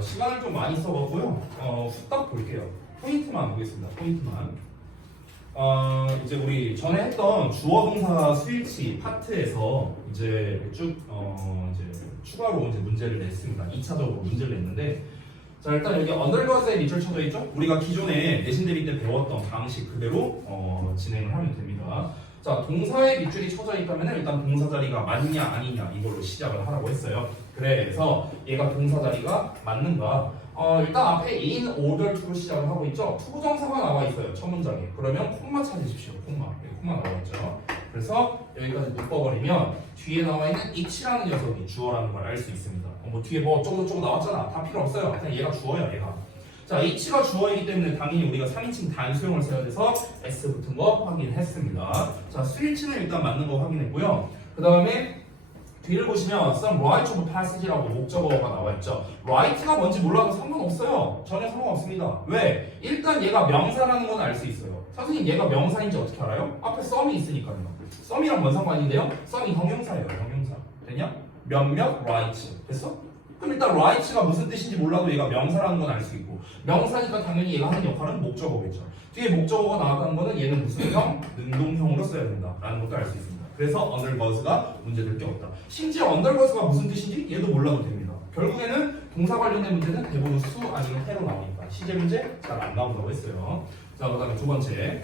시간을 좀 많이 써봤고요. 후딱 볼게요. 포인트만 보겠습니다. 포인트만. 이제 우리 전에 했던 주어 동사 스위치 파트에서 이제 쭉 이제 추가로 이제 문제를 냈습니다. 2차적으로 문제를 냈는데, 자 일단 여기 언더거스에 밑줄 쳐져 있죠? 우리가 기존에 내신 대비 때 배웠던 방식 그대로 진행을 하면 됩니다. 자 동사에 밑줄이 쳐져 있다면 일단 동사 자리가 맞냐 아니냐 이걸로 시작을 하라고 했어요. 그래서 얘가 동사 자리가 맞는가? 일단 앞에 in order to로 시작을 하고 있죠. 투부정사가 나와 있어요. 첫 문장에. 그러면 콤마 찾으십시오. 콤마. 여기 콤마 나와 있죠. 그래서 여기까지 묶어버리면 뒤에 나와 있는 it라는 녀석이 주어라는 걸 알 수 있습니다. 뭐 뒤에 뭐 어쩌고저쩌고 나왔잖아. 다 필요 없어요. 그냥 얘가 주어야 얘가. 자 it가 주어이기 때문에 당연히 우리가 3인칭 단수형을 써야 돼서 s 붙은 거 확인했습니다. 자 스위치는 일단 맞는 거 확인했고요. 그 다음에 뒤를 보시면 some right of passage라고 목적어가 나와 있죠. right가 뭔지 몰라도 상관없어요. 전혀 상관없습니다. 왜? 일단 얘가 명사라는 건 알 수 있어요. 선생님 얘가 명사인지 어떻게 알아요? 앞에 some이 있으니까요. some이랑 뭔 상관인데요? some이 형용사예요. 형용사. 됐냐? 몇몇 right. 됐어? 그럼 일단 right가 무슨 뜻인지 몰라도 얘가 명사라는 건 알 수 있고, 명사니까 당연히 얘가 하는 역할은 목적어겠죠. 뒤에 목적어가 나왔다는 거는 얘는 무슨 형? 능동형으로 써야 된다 라는 것도 알 수 있습니다. 그래서 언더거스가 문제될 게 없다. 심지어 언더거스가 무슨 뜻인지 얘도 몰라도 됩니다. 결국에는 동사 관련된 문제는 대부분 수 아니면 해로 나오니까 시제 문제 잘 안 나온다고 했어요. 자, 그 다음에 두 번째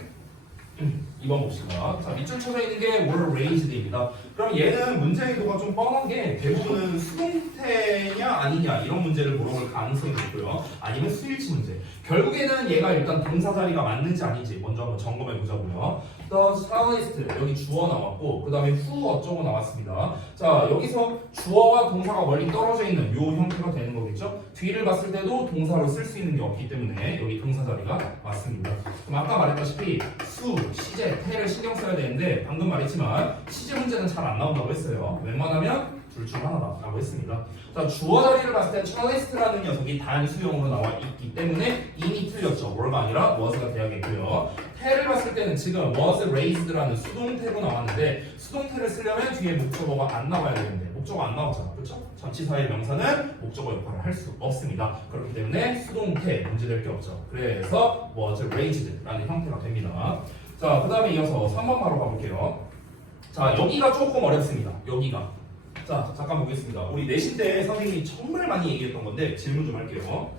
2번 봅시다. 자, 밑줄 쳐져 있는 게 were raised입니다. 그럼 얘는 문제 의도가 좀 뻔한 게 대부분은 수동태냐 아니냐 이런 문제를 물어볼 가능성이 있고요. 아니면 수일치 문제. 결국에는 얘가 일단 동사 자리가 맞는지 아닌지 먼저 한번 점검해 보자고요. The stylist 여기 주어 나왔고 그 다음에 who 어쩌고 나왔습니다. 자 여기서 주어와 동사가 멀리 떨어져 있는 요 형태가 되는 거겠죠. 뒤를 봤을 때도 동사로 쓸 수 있는 게 없기 때문에 여기 동사 자리가 맞습니다. 그럼 아까 말했다시피 수, 시제, 태를 신경 써야 되는데 방금 말했지만 시제 문제는 잘 안 나온다고 했어요. 웬만하면 둘 중 하나다라고 했습니다. 자 주어 자리를 봤을 때 challenged라는 녀석이 단수형으로 나와 있기 때문에 이미 틀렸죠. were가 아니라 was가 돼야겠고요. 태를 봤을 때는 지금 was raised라는 수동태로 나왔는데 수동태를 쓰려면 뒤에 목적어가 안 나와야 되는데 목적어 안 나오잖아. 그렇죠? 전치사의 명사는 목적어 역할을 할 수 없습니다. 그렇기 때문에 수동태 문제될 게 없죠. 그래서 was raised라는 형태가 됩니다. 자, 그 다음에 이어서 3번 바로 가볼게요. 자, 여기가 조금 어렵습니다. 여기가. 자, 잠깐 보겠습니다. 우리 내신 때 선생님이 정말 많이 얘기했던 건데 질문 좀 할게요.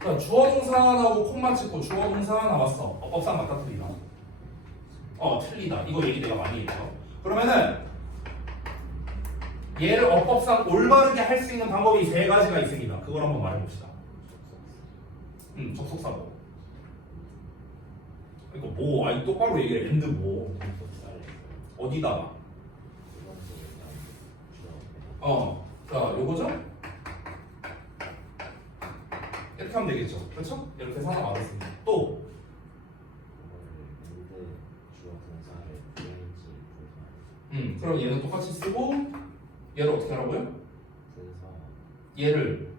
자, 주어 동사 나오고 콤마 찍고 주어 동사 나왔어. 어법상 맞다 틀리다. 틀리다. 이거 얘기 내가 많이 했죠. 그러면은 얘를 어법상 올바르게 할 수 있는 방법이 세 가지가 있습니다. 그걸 한번 말해봅시다. 접속사고. 이거 뭐? 아니 똑바로 얘기해. 엔드 뭐? 어디다가? 자, 요거죠? 이렇게 하면 되겠죠. 그렇죠? 이렇게 해서 하나 맞았습니다. 또 그럼 얘는 똑같이 쓰고 얘를 어떻게 하라고요? 얘를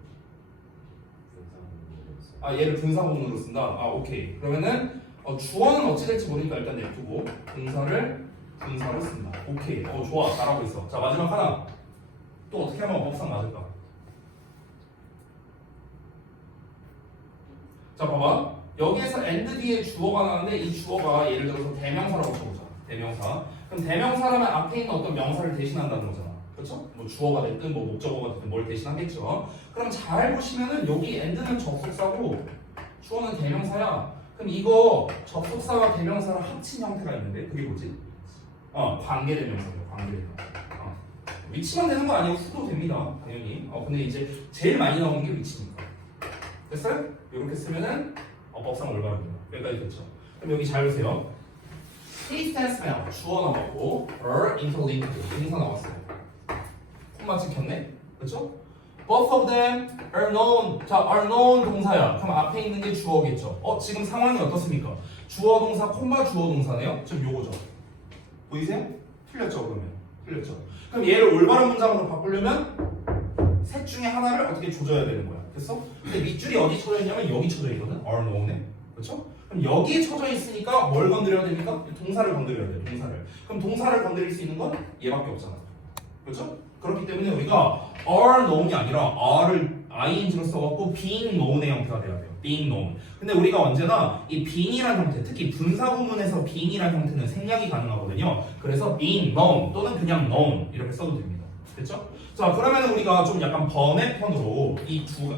얘를 분사구문으로 쓴다. 오케이. 그러면은 주어는 어찌 될지 모르니까 일단 냅두고 분사를 분사로 쓴다. 오케이. 좋아. 잘하고 있어. 자, 마지막 하나. 또 어떻게 하면 어법상 맞을까? 자, 봐봐. 여기에서 and 뒤에 주어가 나왔는데 이 주어가 예를 들어서 대명사라고 쳐보자. 대명사. 그럼 대명사라면 앞에 있는 어떤 명사를 대신한다는 거잖아. 그렇죠? 뭐 주어가 됐든 뭐 목적어가 됐든 뭘 대신하겠죠. 그럼 잘 보시면은 여기 and는 접속사고 주어는 대명사야. 그럼 이거 접속사와 대명사를 합친 형태가 있는데 그게 뭐지? 관계대명사죠. 관계대명사. 위치만 되는 거 아니고 수도 됩니다. 당연히. 근데 이제 제일 많이 나오는 게 위치니까. 됐어요? 이렇게 쓰면은 어법상 올바릅니다. 여기까지 됐죠? 그럼 여기 잘 보세요. taste and smell 주어 나왔고 are interlinked 동사 나왔어요. 콤마 찍혔네? 그렇죠? Both of them are known. 자, are known 동사야. 그럼 앞에 있는 게 주어겠죠. 지금 상황이 어떻습니까? 주어 동사 콤마 주어 동사네요. 지금 요거죠. 보이세요? 틀렸죠 그러면? 틀렸죠. 그럼 얘를 올바른 문장으로 바꾸려면 셋 중에 하나를 어떻게 조져야 되는 거야. 됐어? 근데 밑줄이 어디 쳐져 있냐면 여기 쳐져 있거든. are known에. 그렇죠? 그럼 여기에 쳐져 있으니까 뭘 건드려야 됩니까? 동사를 건드려야 돼. 동사를. 그럼 동사를 건드릴 수 있는 건 얘밖에 없잖아. 그렇죠? 그렇기 때문에 우리가 are known이 아니라 are를 ing로 써갖고 being known의 형태가 돼야 돼요. being known. 근데 우리가 언제나 이 being이라는 형태, 특히 분사구문에서 being이라는 형태는 생략이 가능하거든요. 그래서 being known 또는 그냥 known 이렇게 써도 됩니다. 됐죠? 자, 그러면 우리가 좀 약간 번외편으로 이 두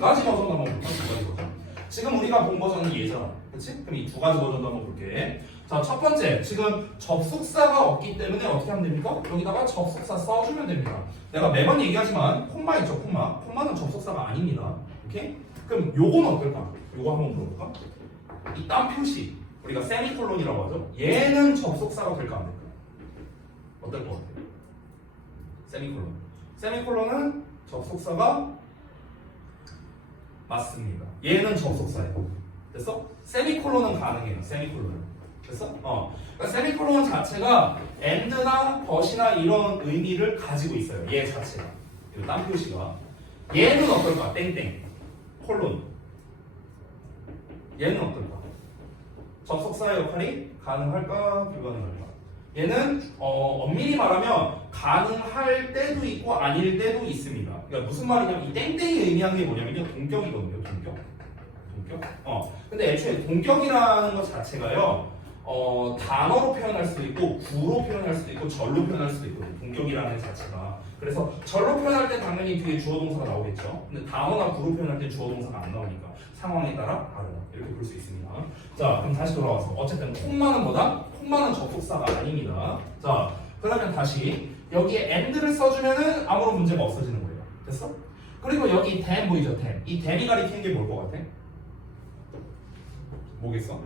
가지 버전 한번 볼까? 두 가지 버전. 지금 우리가 본 버전은 얘잖아. 그치? 그럼 이 두 가지 버전도 한번 볼게. 자, 첫 번째. 지금 접속사가 없기 때문에 어떻게 하면 됩니까? 여기다가 접속사 써주면 됩니다. 내가 매번 얘기하지만 콤마 있죠, 콤마. 콤마는 접속사가 아닙니다. 오케이? 그럼 요건 어떨까? 요거 한번 물어볼까? 이 딴 표시. 우리가 세미콜론이라고 하죠. 얘는 접속사가 될까 안 될까? 어떨 것 같아요? 세미콜론. 세미콜론은 접속사가 맞습니다. 얘는 접속사예요. 됐어? 세미콜론은 가능해요. 세미콜론은. 됐어? 그러니까 세미콜론 자체가 and나 but이나 이런 의미를 가지고 있어요. 얘 자체가. 이 딴 표시가. 얘는 어떨까? 땡땡. 콜론. 얘는 어떨까? 접속사의 역할이 가능할까? 불가능할까? 얘는 엄밀히 말하면 가능할 때도 있고 아닐 때도 있습니다. 그러니까 무슨 말이냐면 이 땡땡이 의미하는 게 뭐냐면요. 동격이거든요. 동격. 근데 애초에 동격이라는 것 자체가요. 단어로 표현할 수도 있고 구로 표현할 수도 있고 절로 표현할 수도 있거든요. 동격이라는 자체가. 그래서 절로 표현할 때 당연히 뒤에 주어 동사가 나오겠죠. 근데 단어나 구로 표현할 때 주어 동사가 안 나오니까 상황에 따라 다르다. 이렇게 볼 수 있습니다. 자, 그럼 다시 돌아와서 어쨌든 콤마는 뭐다? 콤마는 접속사가 아닙니다. 자, 그러면 다시 여기에 and를 써주면은 아무런 문제가 없어지는 거예요. 됐어? 그리고 여기 then 보이죠? then. 이 then이 가리키는 게 뭘 것 같아? 뭐겠어?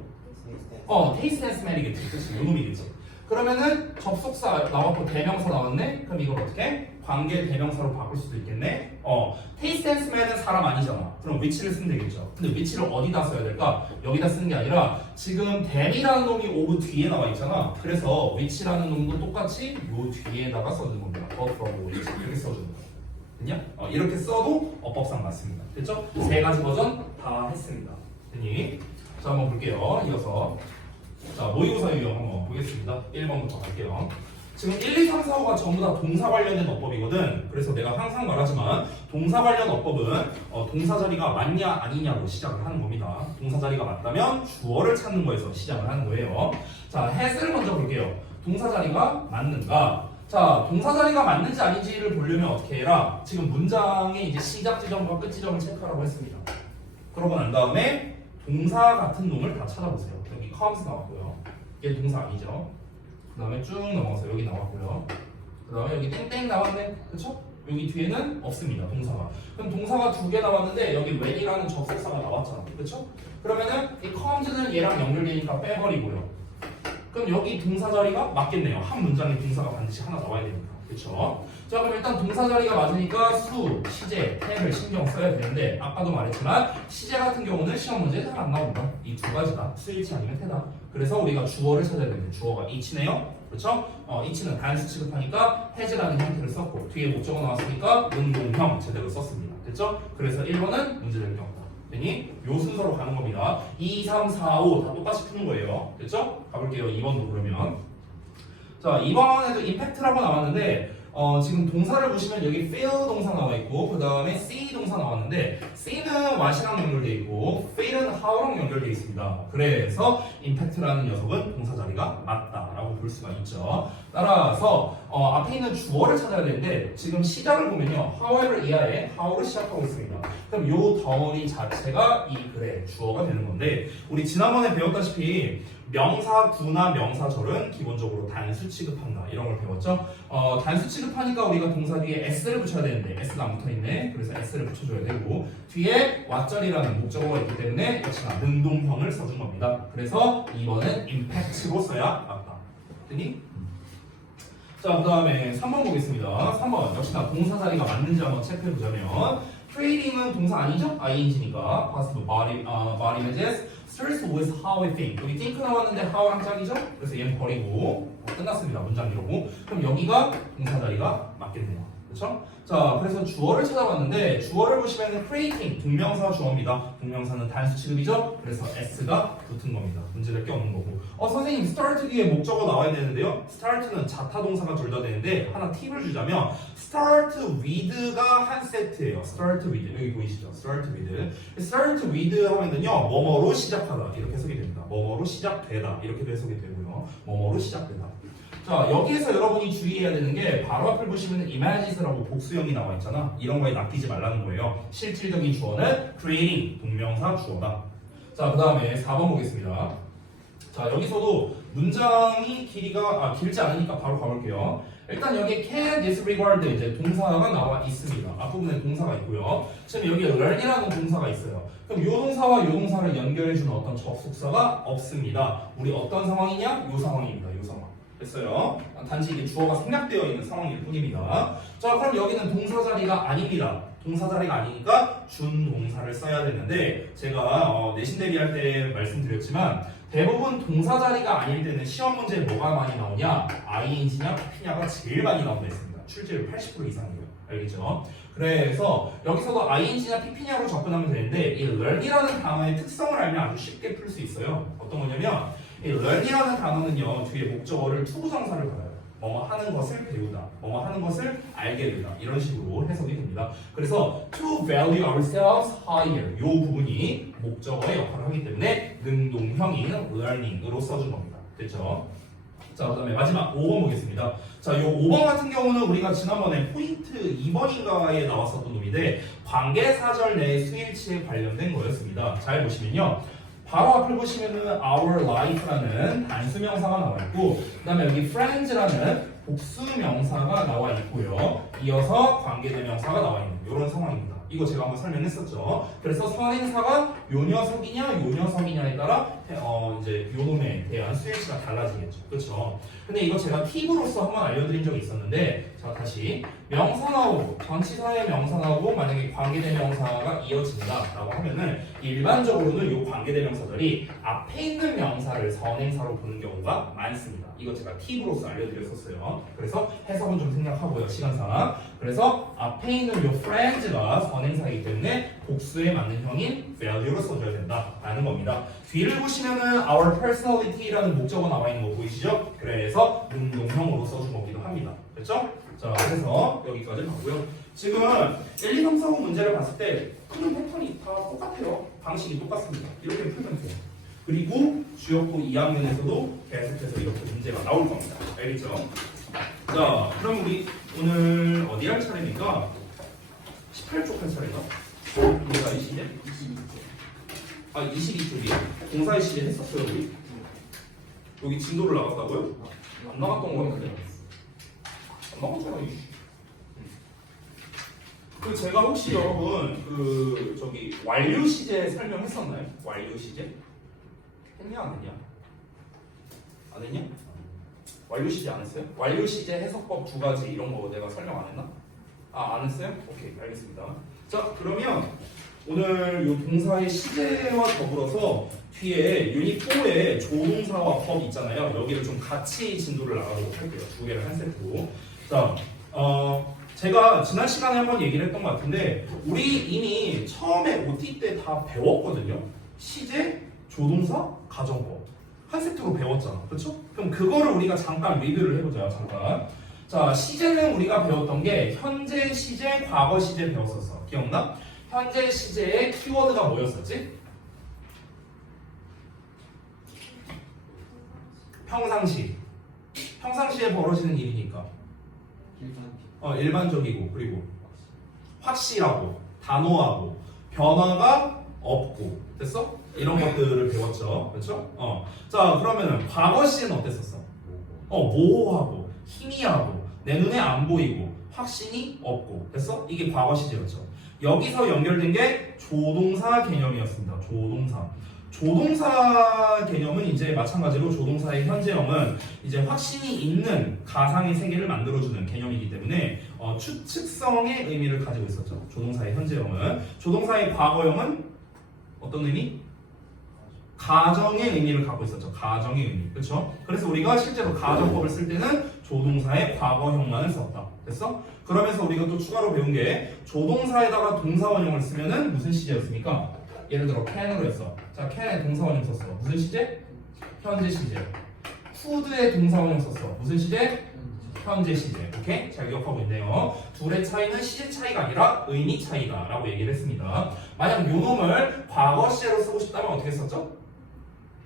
taste and smell이겠지. 그치? 요 놈이겠지. 그러면은 접속사 나왔고 대명사 나왔네? 그럼 이걸 어떻게? 관계 대명사로 바꿀 수도 있겠네? taste and smell은 사람 아니잖아. 그럼 which를 쓰면 되겠죠. 근데 which를 어디다 써야 될까? 여기다 쓰는 게 아니라 지금 then이라는 놈이 over 뒤에 나와 있잖아. 그래서 which라는 놈도 똑같이 요 뒤에다가 써주는 겁니다. but from which 이렇게 써주는 거야. 됐냐? 이렇게 써도 어법상 맞습니다. 됐죠? 세 가지 버전 다 했습니다. 됐니? 자, 한번 볼게요. 이어서. 자, 모의고사 유형 한번 보겠습니다. 1번부터 갈게요. 지금 1, 2, 3, 4, 5가 전부 다 동사 관련된 어법이거든. 그래서 내가 항상 말하지만 동사 관련 어법은 동사 자리가 맞냐 아니냐로 시작을 하는 겁니다. 동사 자리가 맞다면 주어를 찾는 거에서 시작을 하는 거예요. 자, has를 먼저 볼게요. 동사 자리가 맞는가? 자, 동사 자리가 맞는지 아닌지를 보려면 어떻게 해라? 지금 문장의 이제 시작 지점과 끝 지점을 체크하라고 했습니다. 그러고 난 다음에 동사 같은 놈을 다 찾아보세요. 여기 comes 나왔고요. 얘 동사 아니죠? 그 다음에 쭉 넘어가서 여기 나왔고요. 그 다음에 여기 땡땡 나왔네. 그쵸? 여기 뒤에는 없습니다. 동사가. 그럼 동사가 두 개 나왔는데 여기 when이라는 접속사가 나왔잖아. 그쵸? 그러면은 이 comes는 얘랑 연결되니까 빼버리고요. 그럼 여기 동사 자리가 맞겠네요. 한 문장에 동사가 반드시 하나 나와야 되니까. 그쵸? 자, 그럼 일단 동사 자리가 맞으니까 수, 시제, 태를 신경 써야 되는데 아까도 말했지만 시제 같은 경우는 시험 문제에 잘 안 나온다. 이 두 가지다. 스위치 아니면 태다. 그래서 우리가 주어를 찾아야 되는데 주어가 이치네요. 그렇죠? 이치는 단수 취급하니까 해제라는 형태를 썼고 뒤에 목적어 나왔으니까 운동형 제대로 썼습니다. 됐죠? 그래서 1번은 문제될 경우다. 되니 요 순서로 가는 겁니다. 2, 3, 4, 5 다 똑같이 푸는 거예요. 됐죠? 가볼게요. 2번도 그러면. 자, 2번에도 임팩트라고 나왔는데 지금 동사를 보시면 여기 feel 동사 나와 있고 그 다음에 see 동사 나왔는데 see는 what이랑 연결되어 있고 feel은 how랑 연결되어 있습니다. 그래서 impact라는 녀석은 동사 자리가 맞다라고 볼 수가 있죠. 따라서 앞에 있는 주어를 찾아야 되는데 지금 시작을 보면요. however 이하에 how를 시작하고 있습니다. 그럼 요 덩어리 자체가 이 글의 주어가 되는 건데 우리 지난번에 배웠다시피 명사 구나 명사절은 기본적으로 단수 취급한다 이런 걸 배웠죠. 단수 취급하니까 우리가 동사 뒤에 s를 붙여야 되는데 s가 안 붙어있네. 그래서 s를 붙여줘야 되고 뒤에 what절이라는 목적어가 있기 때문에 역시나 능동형을 써준 겁니다. 그래서 2번은 impact로 써야 맞다. 됐니? 자, 그 다음에 3번 보겠습니다. 3번 역시나 동사 자리가 맞는지 한번 체크해보자면 trading은 동사 아니죠? ing니까 past body images starts with how we think. 여기 think 나왔는데 how랑 짝이죠? 그래서 얘는 버리고 끝났습니다. 문장 이러고. 그럼 여기가 동사 자리가 맞겠네요. 그렇죠? 자, 그래서 주어를 찾아봤는데 주어를 보시면 creating 동명사 주어입니다. 동명사는 단수 취급이죠. 그래서 s가 붙은 겁니다. 문제될 게 없는 거고. 선생님 start 뒤에 목적어 나와야 되는데요. start는 자타 동사가 둘 다 되는데 하나 팁을 주자면 start with가 한 세트예요. start with 여기 보이시죠? start with 하면은요 뭐뭐로 시작하다 이렇게 해석이 됩니다. 뭐뭐로 시작되다 이렇게도 해석이 되고요. 뭐뭐로 시작되다. 자, 여기에서 여러분이 주의해야 되는 게 바로 앞을 보시면 images라고 복수형이 나와 있잖아. 이런 거에 낚이지 말라는 거예요. 실질적인 주어는 creating 동명사 주어다. 자, 그 다음에 4번 보겠습니다. 자, 여기서도 문장이 길지 않으니까 바로 가볼게요. 일단 여기 can disregard 이제 동사가 나와 있습니다. 앞부분에 동사가 있고요. 지금 여기 learn이라는 동사가 있어요. 그럼 요 동사와 요 동사를 연결해주는 어떤 접속사가 없습니다. 우리 어떤 상황이냐? 요 상황입니다. 요 상황. 됐어요. 단지 이게 주어가 생략되어 있는 상황일 뿐입니다. 자, 그럼 여기는 동사 자리가 아닙니다. 동사 자리가 아니니까 준동사를 써야 되는데 제가 내신 대비할 때 말씀드렸지만 대부분 동사 자리가 아닐 때는 시험 문제에 뭐가 많이 나오냐? ing냐, pp냐가 제일 많이 나온다 했습니다. 출제율 80% 이상이에요. 알겠죠? 그래서 여기서도 ing냐, pp냐로 접근하면 되는데 이 learn이라는 단어의 특성을 알면 아주 쉽게 풀 수 있어요. 어떤 거냐면 이 learn이라는 단어는요 뒤에 목적어를 투부정사를 받아요. 뭐뭐 하는 것을 배우다, 뭐뭐 하는 것을 알게 되다 이런 식으로 해석이 됩니다. 그래서 to value ourselves higher 이 부분이 목적어의 역할을 하기 때문에 능동형인 learning으로 써준 겁니다. 됐죠? 자, 그 다음에 마지막 5번 보겠습니다. 자, 요 5번 같은 경우는 우리가 지난번에 포인트 2번인가에 나왔었던 놈인데 관계사절 내 수일치에 관련된 거였습니다. 잘 보시면요. 바로 앞을 보시면은 our life라는 단수 명사가 나와 있고 그 다음에 여기 friends라는 복수 명사가 나와 있고요. 이어서 관계대명사가 나와 있는 이런 상황입니다. 이거 제가 한번 설명했었죠. 그래서 선행사가 요 녀석이냐에 따라 이제 요 놈에 대한 수일치가 달라지겠죠. 그렇죠? 근데 이거 제가 팁으로서 한번 알려드린 적이 있었는데 자, 다시 명사 나오고 전치사의 명사 나오고 만약에 관계대명사가 이어진다라고 하면은 일반적으로는 요 관계대명사들이 앞에 있는 명사를 선행사로 보는 경우가 많습니다. 이거 제가 팁으로서 알려드렸었어요. 그래서 해석은 좀 생략하고요, 시간상. 그래서 앞에 있는 요 friends가 선행사이기 때문에 복수에 맞는 형인 value로 써줘야 된다라는 겁니다. 뒤를 보시면은 our personality라는 목적어 나와 있는 거 보이시죠? 그래서 능동형으로 써준 거기도 합니다. 됐죠? 자, 그래서 여기까지 가고요. 지금 1, 2, 3, 4, 5 문제를 봤을 때 푸는 패턴이 다 똑같아요. 방식이 똑같습니다. 이렇게 풀면 돼요. 그리고 주요코 2학년에서도 계속해서 이렇게 문제가 나올 겁니다. 알겠죠? 자, 그럼 우리 오늘 어디 할 차례입니까? 18쪽 할 차례가? 우리가 이 시제? 22쪽이요? 공사의 시제 했었어요, 우리? 여기 진도를 나갔다고요? 안 나갔던 거 같은데? 안 나갔잖아, 이씨. 그 제가 혹시 여러분 완료 시제 설명했었나요? 완료 시제? 했냐 안 했냐? 안 했냐? 완료 시제 안 했어요? 완료 시제 해석법 2가지 이런 거 내가 설명 안 했나? 안 했어요? 오케이, 알겠습니다. 자, 그러면 오늘 요 동사의 시제와 더불어서 뒤에 유닛 4에 조동사와 법 있잖아요. 여기를 좀 같이 진도를 나가도록 할게요. 2개를 한 세트로. 자, 제가 지난 시간에 한번 얘기를 했던 것 같은데 우리 이미 처음에 OT 때 다 배웠거든요. 시제, 조동사, 가정법 한 세트로 배웠잖아. 그렇죠? 그럼 그거를 우리가 잠깐 리뷰를 해보자. 잠깐. 자, 시제는 우리가 배웠던 게 현재 시제, 과거 시제 배웠었어. 기억나? 현재 시제의 키워드가 뭐였었지? 평상시. 평상시에 벌어지는 일이니까. 일반적이고 그리고 확실하고 단호하고 변화가 없고 됐어? 이런 것들을 배웠죠. 그렇죠? 자, 그러면은 과거 시제는 어땠었어? 모호하고 희미하고 내 눈에 안 보이고 확신이 없고 됐어? 이게 과거 시제였죠. 여기서 연결된 게 조동사 개념이었습니다. 조동사 개념은 이제 마찬가지로 조동사의 현재형은 이제 확신이 있는 가상의 세계를 만들어주는 개념이기 때문에 추측성의 의미를 가지고 있었죠. 조동사의 현재형은. 조동사의 과거형은 어떤 의미? 가정의 의미를 갖고 있었죠. 가정의 의미. 그렇죠? 그래서 우리가 실제로 가정법을 쓸 때는 조동사의 과거형만을 썼다. 됐어? 그러면서 우리가 또 추가로 배운 게 조동사에다가 동사원형을 쓰면은 무슨 시제였습니까? 예를 들어 can으로 했어. 자, can에 동사원형 썼어. 무슨 시제? 현재 시제. could에 동사원형 썼어. 무슨 시제? 현재 시제. 오케이? 잘 기억하고 있네요. 둘의 차이는 시제 차이가 아니라 의미 차이다 라고 얘기를 했습니다. 만약 요 놈을 과거 시제로 쓰고 싶다면 어떻게 썼죠?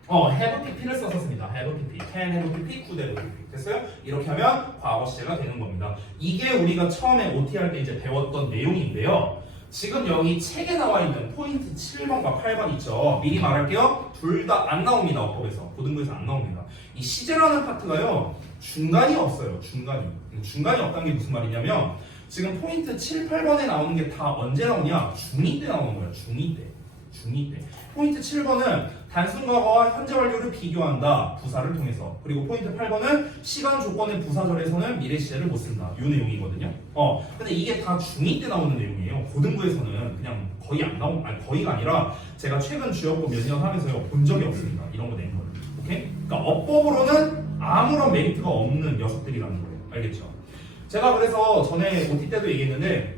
have pp를 썼었습니다. have pp, can have pp, could have pp. 됐어요? 이렇게 하면 과거 시제가 되는 겁니다. 이게 우리가 처음에 OT 할 때 이제 배웠던 내용인데요. 지금 여기 책에 나와 있는 포인트 7번과 8번 있죠. 미리 말할게요. 둘 다 안 나옵니다. 어법에서. 고등부에서 안 나옵니다. 이 시제라는 파트가요. 중간이 없어요. 중간이 없다는 게 무슨 말이냐면 지금 포인트 7, 8번에 나오는 게 다 언제 나오냐? 중2 때 나오는 거야. 중2 때. 포인트 7번은 단순 과거와 현재 완료를 비교한다. 부사를 통해서. 그리고 포인트 8번은 시간 조건의 부사절에서는 미래 시제를 못 쓴다. 이 내용이거든요. 근데 이게 다 중2 때 나오는 내용이에요. 고등부에서는 그냥 거의 안 나온, 아니 거의가 아니라 제가 최근 주역고 몇 년 하면서요 본 적이 없습니다. 이런 거 낸 거를. 오케이? 그러니까 어법으로는 아무런 메리트가 없는 녀석들이라는 거예요. 알겠죠? 제가 그래서 전에 OT 때도 얘기했는데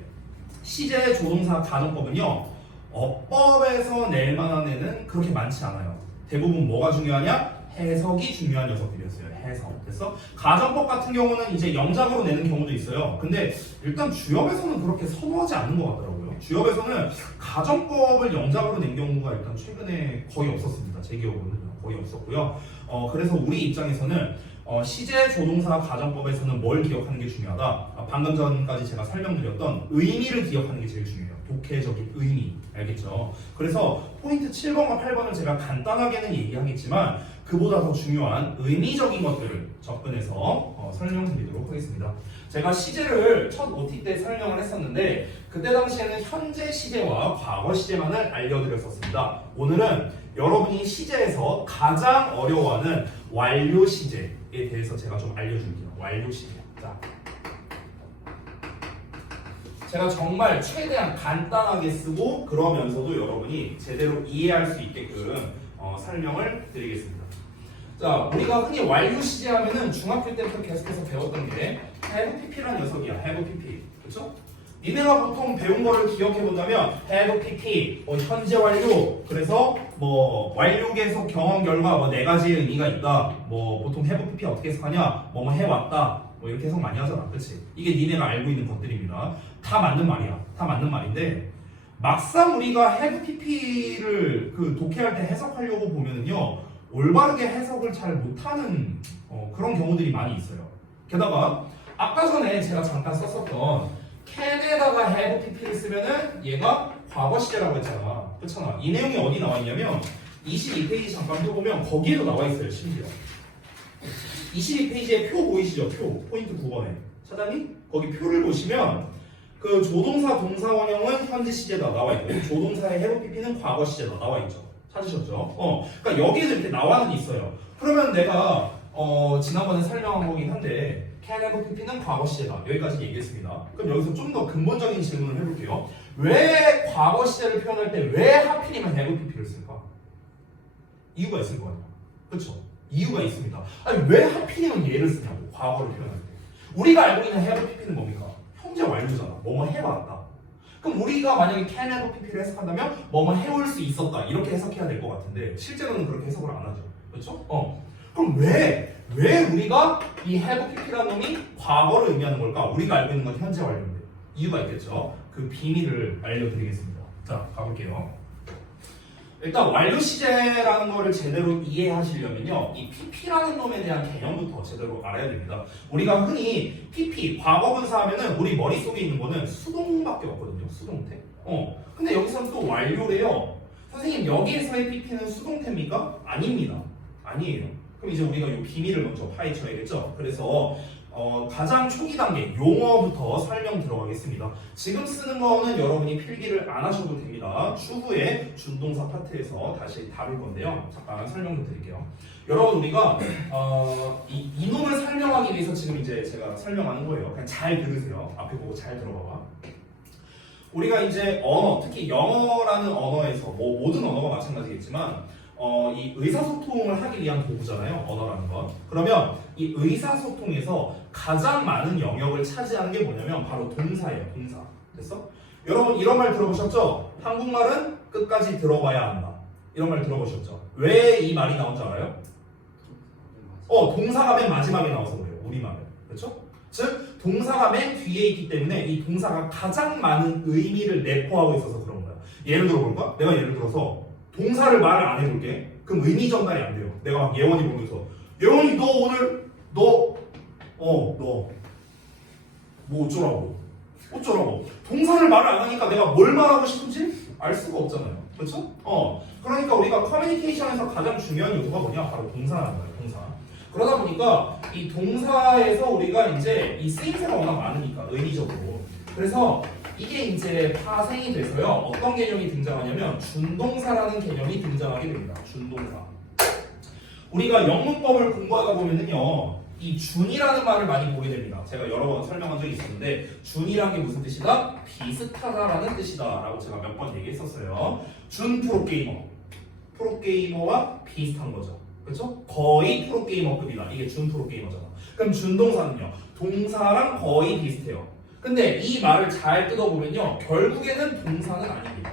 시제 조동사 가정법은요. 어법에서 낼 만한 애는 그렇게 많지 않아요. 대부분 뭐가 중요하냐? 해석이 중요한 녀석들이었어요. 해석. 됐어? 가정법 같은 경우는 이제 영작으로 내는 경우도 있어요. 근데 일단 주협에서는 그렇게 선호하지 않는 것 같더라고요. 주협에서는 가정법을 영작으로 낸 경우가 일단 최근에 거의 없었습니다. 제 기억으로는 거의 없었고요. 그래서 우리 입장에서는 시제 조동사 가정법에서는 뭘 기억하는 게 중요하다? 방금 전까지 제가 설명드렸던 의미를 기억하는 게 제일 중요해요. 독해적인 의미. 알겠죠? 그래서 포인트 7번과 8번은 제가 간단하게는 얘기하겠지만 그보다 더 중요한 의미적인 것들을 접근해서 설명드리도록 하겠습니다. 제가 시제를 첫 OT 때 설명을 했었는데 그때 당시에는 현재 시제와 과거 시제만을 알려드렸었습니다. 오늘은 여러분이 시제에서 가장 어려워하는 완료 시제에 대해서 제가 좀 알려줄게요. 완료 시제. 자, 제가 정말 최대한 간단하게 쓰고 그러면서도 여러분이 제대로 이해할 수 있게끔 설명을 드리겠습니다. 자, 우리가 흔히 완료 시제 하면은 중학교 때부터 계속해서 배웠던 게 have pp라는 녀석이야. have pp. 그렇죠? 니네가 보통 배운 거를 기억해 본다면 have pp, 현재 완료, 그래서 완료 계속 경험 결과 네 가지의 의미가 있다. 보통 have pp 어떻게 해석하냐? 뭐뭐 해왔다. 이렇게 해석 많이 하잖아. 그치? 이게 니네가 알고 있는 것들입니다. 다 맞는 말이야. 다 맞는 말인데 막상 우리가 have pp를 독해할 때 해석하려고 보면은요 올바르게 해석을 잘 못하는 그런 경우들이 많이 있어요. 게다가 아까 전에 제가 잠깐 썼었던 can에다가 have pp를 쓰면은 얘가 과거 시제라고 했잖아. 그렇잖아. 이 내용이 어디 나와 있냐면 22페이지 잠깐 펴보면 거기에도 나와 있어요. 심지어 22페이지에 표 보이시죠? 표 포인트 9번에 차장님 거기 표를 보시면 그 조동사 동사원형은 현재 시제다 나와 있고 조동사의 have pp는 과거 시제다 나와 있죠. 찾으셨죠? 그러니까 여기에도 이렇게 나와는 있어요. 그러면 내가 지난번에 설명한 거긴 한데 can have pp는 과거 시제다. 여기까지 얘기했습니다. 그럼 여기서 좀 더 근본적인 질문을 해볼게요. 왜 과거 시제를 표현할 때 왜 하필이면 have pp를 쓸까? 이유가 있을 거 아니야. 그렇죠? 이유가 있습니다. 아니 왜 하필이면 얘를 쓰냐고. 과거를 표현할 때. 우리가 알고 있는 have pp는 뭡니까? 현재 완료잖아. 뭐뭐 해봤다. 그럼 우리가 만약에 can have pp를 해석한다면 뭐뭐 해올 수 있었다 이렇게 해석해야 될 것 같은데 실제로는 그렇게 해석을 안 하죠. 그렇죠? 그럼 왜 우리가 이 have pp라는 놈이 과거를 의미하는 걸까? 우리가 알고 있는 건 현재 완료인데 이유가 있겠죠. 그 비밀을 알려드리겠습니다. 자, 가볼게요. 일단 완료 시제라는 거를 제대로 이해하시려면요 이 pp라는 놈에 대한 개념부터 제대로 알아야 됩니다. 우리가 흔히 pp 과거분사 하면은 우리 머릿속에 있는 거는 수동밖에 없거든요. 수동태. 근데 여기서는 또 완료래요. 선생님 여기에서의 pp는 수동태입니까? 아닙니다. 아니에요. 그럼 이제 우리가 이 비밀을 먼저 파헤쳐야겠죠. 그래서 가장 초기 단계 용어부터 설명 들어가겠습니다. 지금 쓰는 거는 여러분이 필기를 안 하셔도 됩니다. 추후에 준동사 파트에서 다시 다룰 건데요. 잠깐 설명 좀 드릴게요. 여러분 우리가 이놈을 설명하기 위해서 지금 이제 제가 설명하는 거예요. 그냥 잘 들으세요. 앞에 보고 잘 들어봐봐. 우리가 이제 언어, 특히 영어라는 언어에서 모든 언어가 마찬가지겠지만 이 의사소통을 하기 위한 도구잖아요. 언어라는 건. 그러면 이 의사소통에서 가장 많은 영역을 차지하는 게 뭐냐면 바로 동사예요. 동사. 됐어? 여러분 이런 말 들어보셨죠? 한국말은 끝까지 들어봐야 한다. 이런 말 들어보셨죠? 왜 이 말이 나온 줄 알아요? 동사가 맨 마지막에 나와서 그래요. 우리말은. 그렇죠? 즉 동사가 맨 뒤에 있기 때문에 이 동사가 가장 많은 의미를 내포하고 있어서 그런 거야. 예를 들어볼까? 내가 예를 들어서 동사를 말을 안 해볼게. 그럼 의미 전달이 안 돼요. 내가 막 예원이 보면서 예원이 너 오늘 뭐 어쩌라고 동사를 말을 안 하니까 내가 뭘 말하고 싶은지 알 수가 없잖아요. 그렇죠? 그러니까 우리가 커뮤니케이션에서 가장 중요한 요소가 뭐냐? 바로 동사라는 거예요. 동사. 그러다 보니까 이 동사에서 우리가 이제 이 쓰임새가 워낙 많으니까 의미적으로. 그래서 이게 이제 파생이 돼서요. 어떤 개념이 등장하냐면 준동사라는 개념이 등장하게 됩니다. 준동사. 우리가 영문법을 공부하다 보면은요. 이 준이라는 말을 많이 보게 됩니다. 제가 여러 번 설명한 적이 있었는데 준이라는 게 무슨 뜻이다? 비슷하다라는 뜻이다 라고 제가 몇 번 얘기했었어요. 준 프로게이머. 프로게이머와 비슷한 거죠. 그렇죠? 거의 프로게이머급이다. 이게 준 프로게이머잖아. 그럼 준동사는요. 동사랑 거의 비슷해요. 근데 이 말을 잘 뜯어보면요. 결국에는 동사는 아닙니다.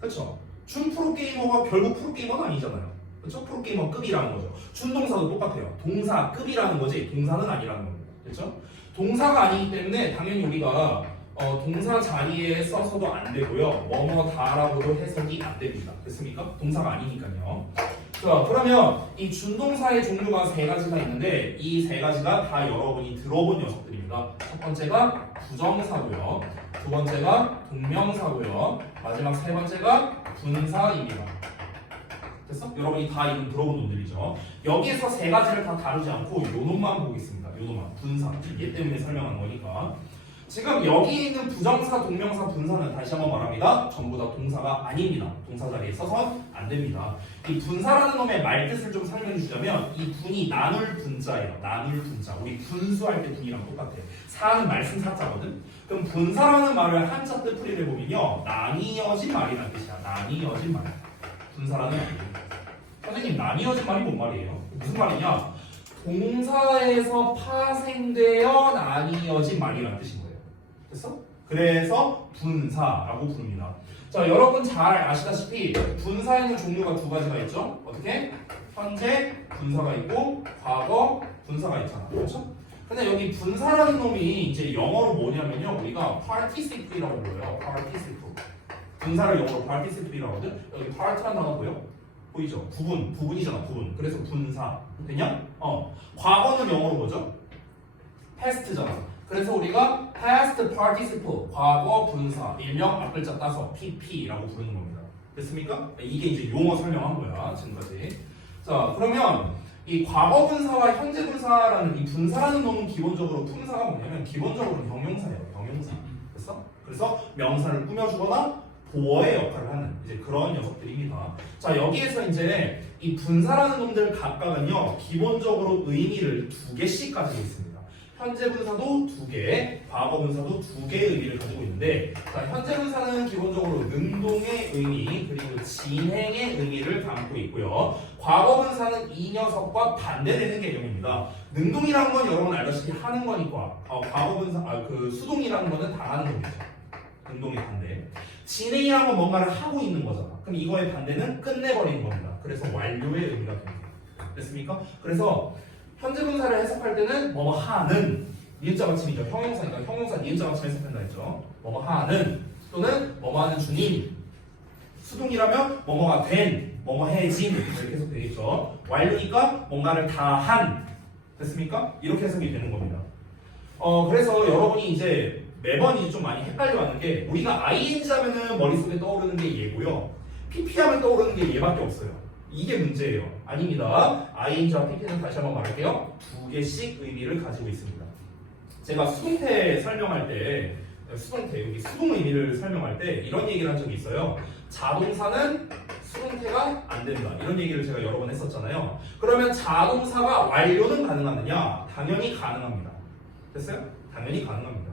그렇죠? 준 프로게이머가 결국 프로게이머는 아니잖아요. 그렇죠? 프로게이머급이라는 거죠. 준동사도 똑같아요. 동사급이라는 거지 동사는 아니라는 겁니다. 그렇죠? 동사가 아니기 때문에 당연히 우리가 동사 자리에 써서도 안 되고요. 뭐뭐다라고도 해석이 안 됩니다. 됐습니까? 동사가 아니니까요. 자, 그러면 이 준동사의 종류가 세 가지가 있는데 이 세 가지가 다 여러분이 들어본 녀석들입니다. 첫 번째가 부정사고요. 두 번째가 동명사고요. 마지막 세 번째가 분사입니다. 됐어? 여러분이 다 이름 들어본 놈들이죠. 여기에서 세 가지를 다 다루지 않고 요 놈만 보겠습니다. 요 놈만. 분사. 얘 때문에 설명한 거니까. 지금 여기 있는 부정사, 동명사, 분사는 다시 한번 말합니다. 전부 다 동사가 아닙니다. 동사 자리에 써서 안 됩니다. 이 분사라는 놈의 말뜻을 좀 설명해 주자면 이 분이 나눌 분자예요. 나눌 분자. 우리 분수할 때 분이랑 똑같아. 사는 말씀 사자거든. 그럼 분사라는 말을 한자 뜻풀이를 보면요. 나뉘어진 말이라는 뜻이야. 나뉘어진 말. 분사라는 말이에요. 선생님 나뉘어진 말이 뭔 말이에요? 무슨 말이냐? 동사에서 파생되어 나뉘어진 말이라는 뜻인 거예요. 됐어? 그래서 분사라고 부릅니다. 자, 여러분 잘 아시다시피 분사에는 종류가 두 가지가 있죠. 어떻게? 현재 분사가 있고 과거 분사가 있잖아. 그렇죠? 근데 여기 분사라는 놈이 이제 영어로 뭐냐면요. 우리가 participe이라고 불러요. participe. 분사를 영어로 participe이라고 하거든. 여기 part라는 단어 보여? 보이죠? 부분이잖아. 부분. 그래서 분사. 되냐? 과거는 영어로 뭐죠? past잖아. 그래서 우리가 past participle, 과거 분사, 일명 앞글자 따서 pp라고 부르는 겁니다. 됐습니까? 이게 이제 용어 설명한 거야, 지금까지. 자, 그러면 이 과거 분사와 현재 분사라는 이 분사라는 놈은 기본적으로 품사가 뭐냐면 기본적으로 형용사예요. 형용사. 됐어? 그래서 명사를 꾸며주거나 보어의 역할을 하는 이제 그런 녀석들입니다. 자, 여기에서 이제 이 분사라는 놈들 각각은요, 기본적으로 의미를 두 개씩 가지고 있습니다. 현재 분사도 두 개, 과거 분사도 두 개의 의미를 가지고 있는데, 자, 현재 분사는 기본적으로 능동의 의미 그리고 진행의 의미를 담고 있고요. 과거 분사는 이 녀석과 반대되는 개념입니다. 능동이라는 건 여러분 알다시피 하는 거니까, 과거 분사, 수동이라는 거는 당하는 겁니다. 능동의 반대. 진행이라는 건 뭔가를 하고 있는 거잖아. 그럼 이거의 반대는 끝내버리는 겁니다. 그래서 완료의 의미가 됩니다. 됐습니까? 그래서 현재 분사를 해석할 때는 뭐뭐 하는 니은자 받침이죠. 형용사니까 형용사 니은자 받침 해석한다 했죠. 뭐뭐 하는 또는 뭐뭐 하는 중인. 수동이라면 뭐뭐가 된, 뭐뭐 해진 이렇게 해석되겠죠. 완료니까 뭔가를 다 한. 됐습니까? 이렇게 해석이 되는 겁니다. 그래서 여러분이 이제 매번 이제 좀 많이 헷갈려하는 게 우리가 ing 하면은 머릿속에 떠오르는 게 얘고요. pp 하면 떠오르는 게 얘밖에 없어요. 이게 문제예요. 아닙니다. ing와 pp는 다시 한번 말할게요. 두 개씩 의미를 가지고 있습니다. 제가 수동태 설명할 때 수동태 여기 수동 의미를 설명할 때 이런 얘기를 한 적이 있어요. 자동사는 수동태가 안 된다. 이런 얘기를 제가 여러 번 했었잖아요. 그러면 자동사가 완료는 가능하느냐? 당연히 가능합니다. 됐어요? 당연히 가능합니다.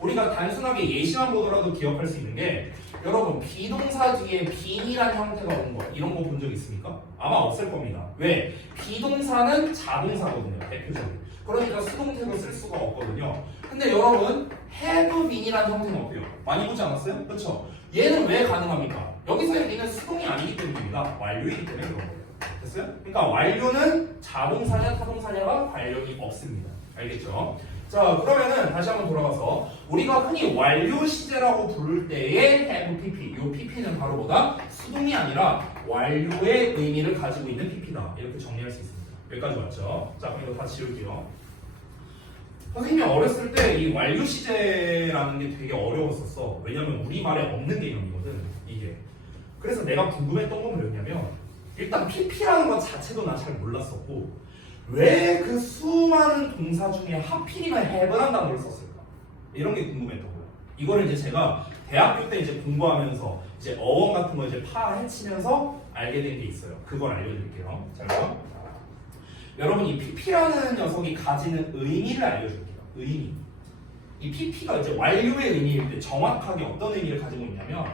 우리가 단순하게 예시만 보더라도 기억할 수 있는 게 여러분 비동사 뒤에 빈이란 형태가 오는 거 이런 거 본 적 있습니까? 아마 없을 겁니다. 왜? 비동사는 자동사거든요. 대표적인. 그러니까 수동태로 쓸 수가 없거든요. 근데 여러분 have been이라는 형태는 어때요? 많이 보지 않았어요? 그렇죠? 얘는 왜 가능합니까? 여기서의 얘는 수동이 아니기 때문입니다. 완료이기 때문에 그런 거예요. 됐어요? 그러니까 완료는 자동사냐 타동사냐가 관련이 없습니다. 알겠죠? 자, 그러면은 다시 한번 돌아가서 우리가 흔히 완료 시제라고 부를 때의 have pp, 이 pp는 바로 뭐다? 수동이 아니라 완료의 의미를 가지고 있는 pp다. 이렇게 정리할 수 있습니다. 여기까지 왔죠? 자, 그럼 이거 다 지울게요. 선생님이 어렸을 때 이 완료 시제라는 게 되게 어려웠었어. 왜냐면 우리말에 없는 개념이거든, 이게. 그래서 내가 궁금했던 건 뭐였냐면 일단 pp라는 것 자체도 난 잘 몰랐었고 왜 그 수많은 동사 중에 하필이면 have란 단어를 썼을까? 이런 게 궁금했던 거예요. 이거를 이제 제가 대학교 때 이제 공부하면서 이제 어원 같은 거 이제 파헤치면서 알게 된 게 있어요. 그걸 알려드릴게요. 자, 여러분 이 pp라는 녀석이 가지는 의미를 알려줄게요. 의미. 이 pp가 이제 완료의 의미일 때 정확하게 어떤 의미를 가지고 있냐면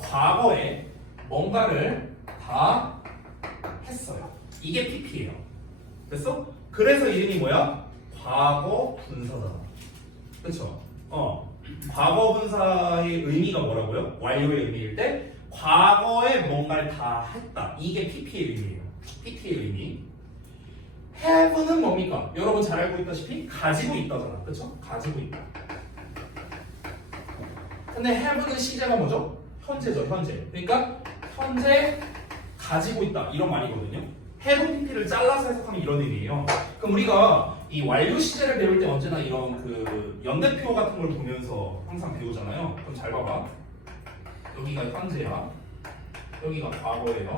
과거에 뭔가를 다 했어요. 이게 pp예요. 됐어? 그래서 이름이 뭐야? 과거 분사잖아. 그쵸? 과거 분사의 의미가 뭐라고요? 완료의 의미일 때 과거에 뭔가를 다 했다. 이게 pp의 의미예요. pp의 의미. have는 뭡니까? 여러분 잘 알고 있다시피 가지고 있다잖아. 그쵸? 가지고 있다. 근데 have는 시제가 뭐죠? 현재죠. 현재. 그러니까 현재 가지고 있다. 이런 말이거든요. have pp를 잘라서 해석하면 이런 의미예요. 그럼 우리가 이 완료 시제를 배울 때 언제나 이런 그 연대표 같은 걸 보면서 항상 배우잖아요. 그럼 잘 봐봐. 여기가 현재야. 여기가 과거예요.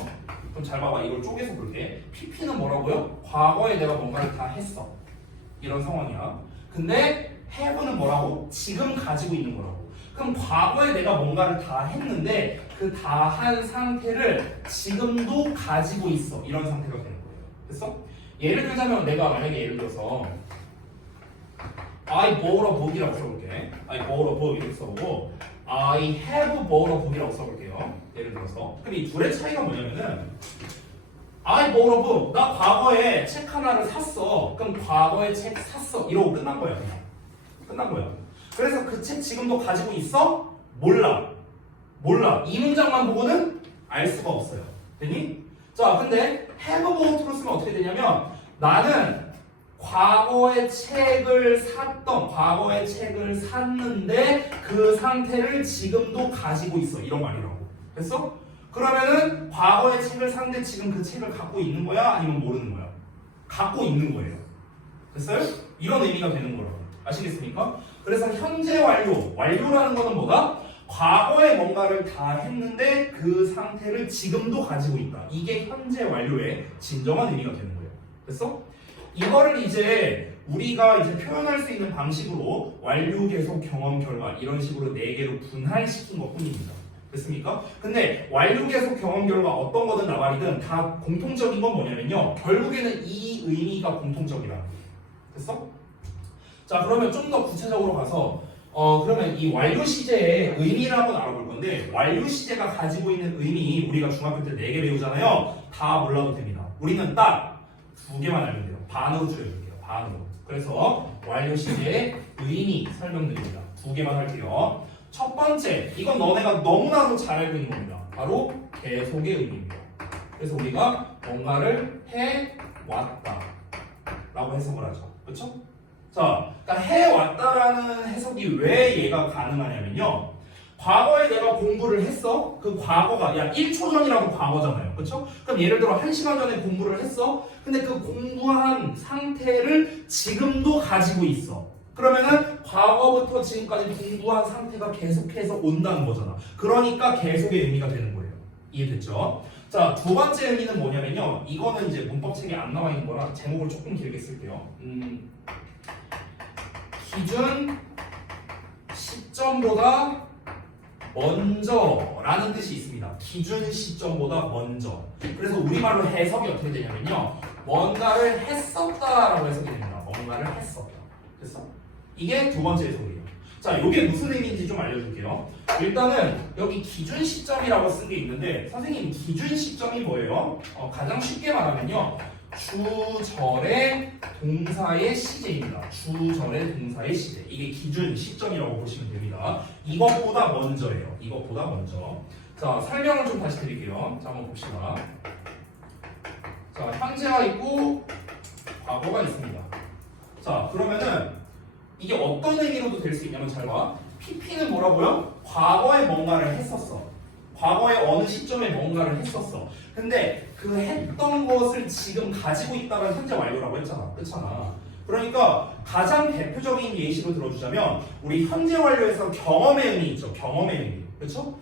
그럼 잘 봐봐. 이걸 쪼개서 볼게. pp는 뭐라고요? 과거에 내가 뭔가를 다 했어. 이런 상황이야. 근데 have는 뭐라고? 지금 가지고 있는 거라고. 그럼 과거에 내가 뭔가를 다 했는데 그 다 한 상태를 지금도 가지고 있어. 이런 상태가 되는 거예요. 됐어? 예를 들자면 내가 만약에 예를 들어서 I bought a book이라고 써볼게. I bought a book 이렇게 써보고 I have bought a book이라고 써볼게요. 예를 들어서. 그럼 이 둘의 차이가 뭐냐면은 I bought a book. 나 과거에 책 하나를 샀어. 그럼 과거에 책 샀어. 이러고 끝난 거야. 그냥. 끝난 거야. 그래서 그 책 지금도 가지고 있어? 몰라. 몰라. 이 문장만 보고는 알 수가 없어요. 됐니? 자, 근데 have bought로 쓰면 어떻게 되냐면 나는 과거에 책을 샀는데 그 상태를 지금도 가지고 있어. 이런 말이라고. 됐어? 그러면은 과거에 책을 샀는데 지금 그 책을 갖고 있는 거야? 아니면 모르는 거야? 갖고 있는 거예요. 됐어요? 이런 의미가 되는 거라고. 아시겠습니까? 그래서 현재 완료라는 거는 뭐다? 과거에 뭔가를 다 했는데 그 상태를 지금도 가지고 있다. 이게 현재 완료의 진정한 의미가 되는 거예요. 됐어? 이거를 이제 우리가 이제 표현할 수 있는 방식으로 완료, 계속, 경험, 결과 이런 식으로 4개로 분할시킨 것 뿐입니다. 됐습니까? 근데 완료, 계속, 경험, 결과 어떤 거든 나발이든 다 공통적인 건 뭐냐면요. 결국에는 이 의미가 공통적이라는 거예요. 됐어? 자, 그러면 좀 더 구체적으로 가서 그러면 이 완료 시제의 의미를 한번 알아볼 건데 완료 시제가 가지고 있는 의미 우리가 중학교 때 4개 배우잖아요. 다 몰라도 됩니다. 우리는 딱 2개만 알면 돼요. 반으로 줄여줄게요. 반으로. 그래서 완료 시제의 의미 설명드립니다. 2개만 할게요. 첫 번째, 이건 너네가 너무나도 잘 알고 있는 겁니다. 바로 계속의 의미입니다. 그래서 우리가 뭔가를 해왔다 라고 해석을 하죠. 그렇죠? 자, 그러니까 해왔다라는 해석이 왜 얘가 가능하냐면요. 과거에 내가 공부를 했어. 그 과거가 야 1초 전이라고 과거잖아요. 그렇죠? 그럼 예를 들어 1시간 전에 공부를 했어. 근데 그 공부한 상태를 지금도 가지고 있어. 그러면은 과거부터 지금까지 공부한 상태가 계속해서 온다는 거잖아. 그러니까 계속의 의미가 되는 거예요. 이해됐죠? 자, 2번째 의미는 뭐냐면요. 이거는 이제 문법책에 안 나와 있는 거라 제목을 조금 길게 쓸게요. 기준 시점보다 먼저라는 뜻이 있습니다. 기준 시점보다 먼저. 그래서 우리말로 해석이 어떻게 되냐면요. 뭔가를 했었다라고 해석이 됩니다. 뭔가를 했었다. 됐어? 이게 2번째 해석이에요. 자, 이게 무슨 의미인지 좀 알려줄게요. 일단은 여기 기준 시점이라고 쓴 게 있는데 선생님 기준 시점이 뭐예요? 가장 쉽게 말하면요. 주절의 동사의 시제입니다. 주절의 동사의 시제. 이게 기준 시점이라고 보시면 됩니다. 이것보다 먼저예요. 이것보다 먼저. 자, 설명을 좀 다시 드릴게요. 자, 한번 봅시다. 자, 현재가 있고 과거가 있습니다. 자, 그러면은 이게 어떤 의미로도 될 수 있냐면 잘 봐. PP는 뭐라고요? 과거에 뭔가를 했었어. 과거에 어느 시점에 뭔가를 했었어. 근데 그 했던 것을 지금 가지고 있다가 현재 완료라고 했잖아. 그렇잖아. 그러니까 가장 대표적인 예시로 들어주자면 우리 현재 완료에서 경험의 의미 있죠. 경험의 의미. 그렇죠?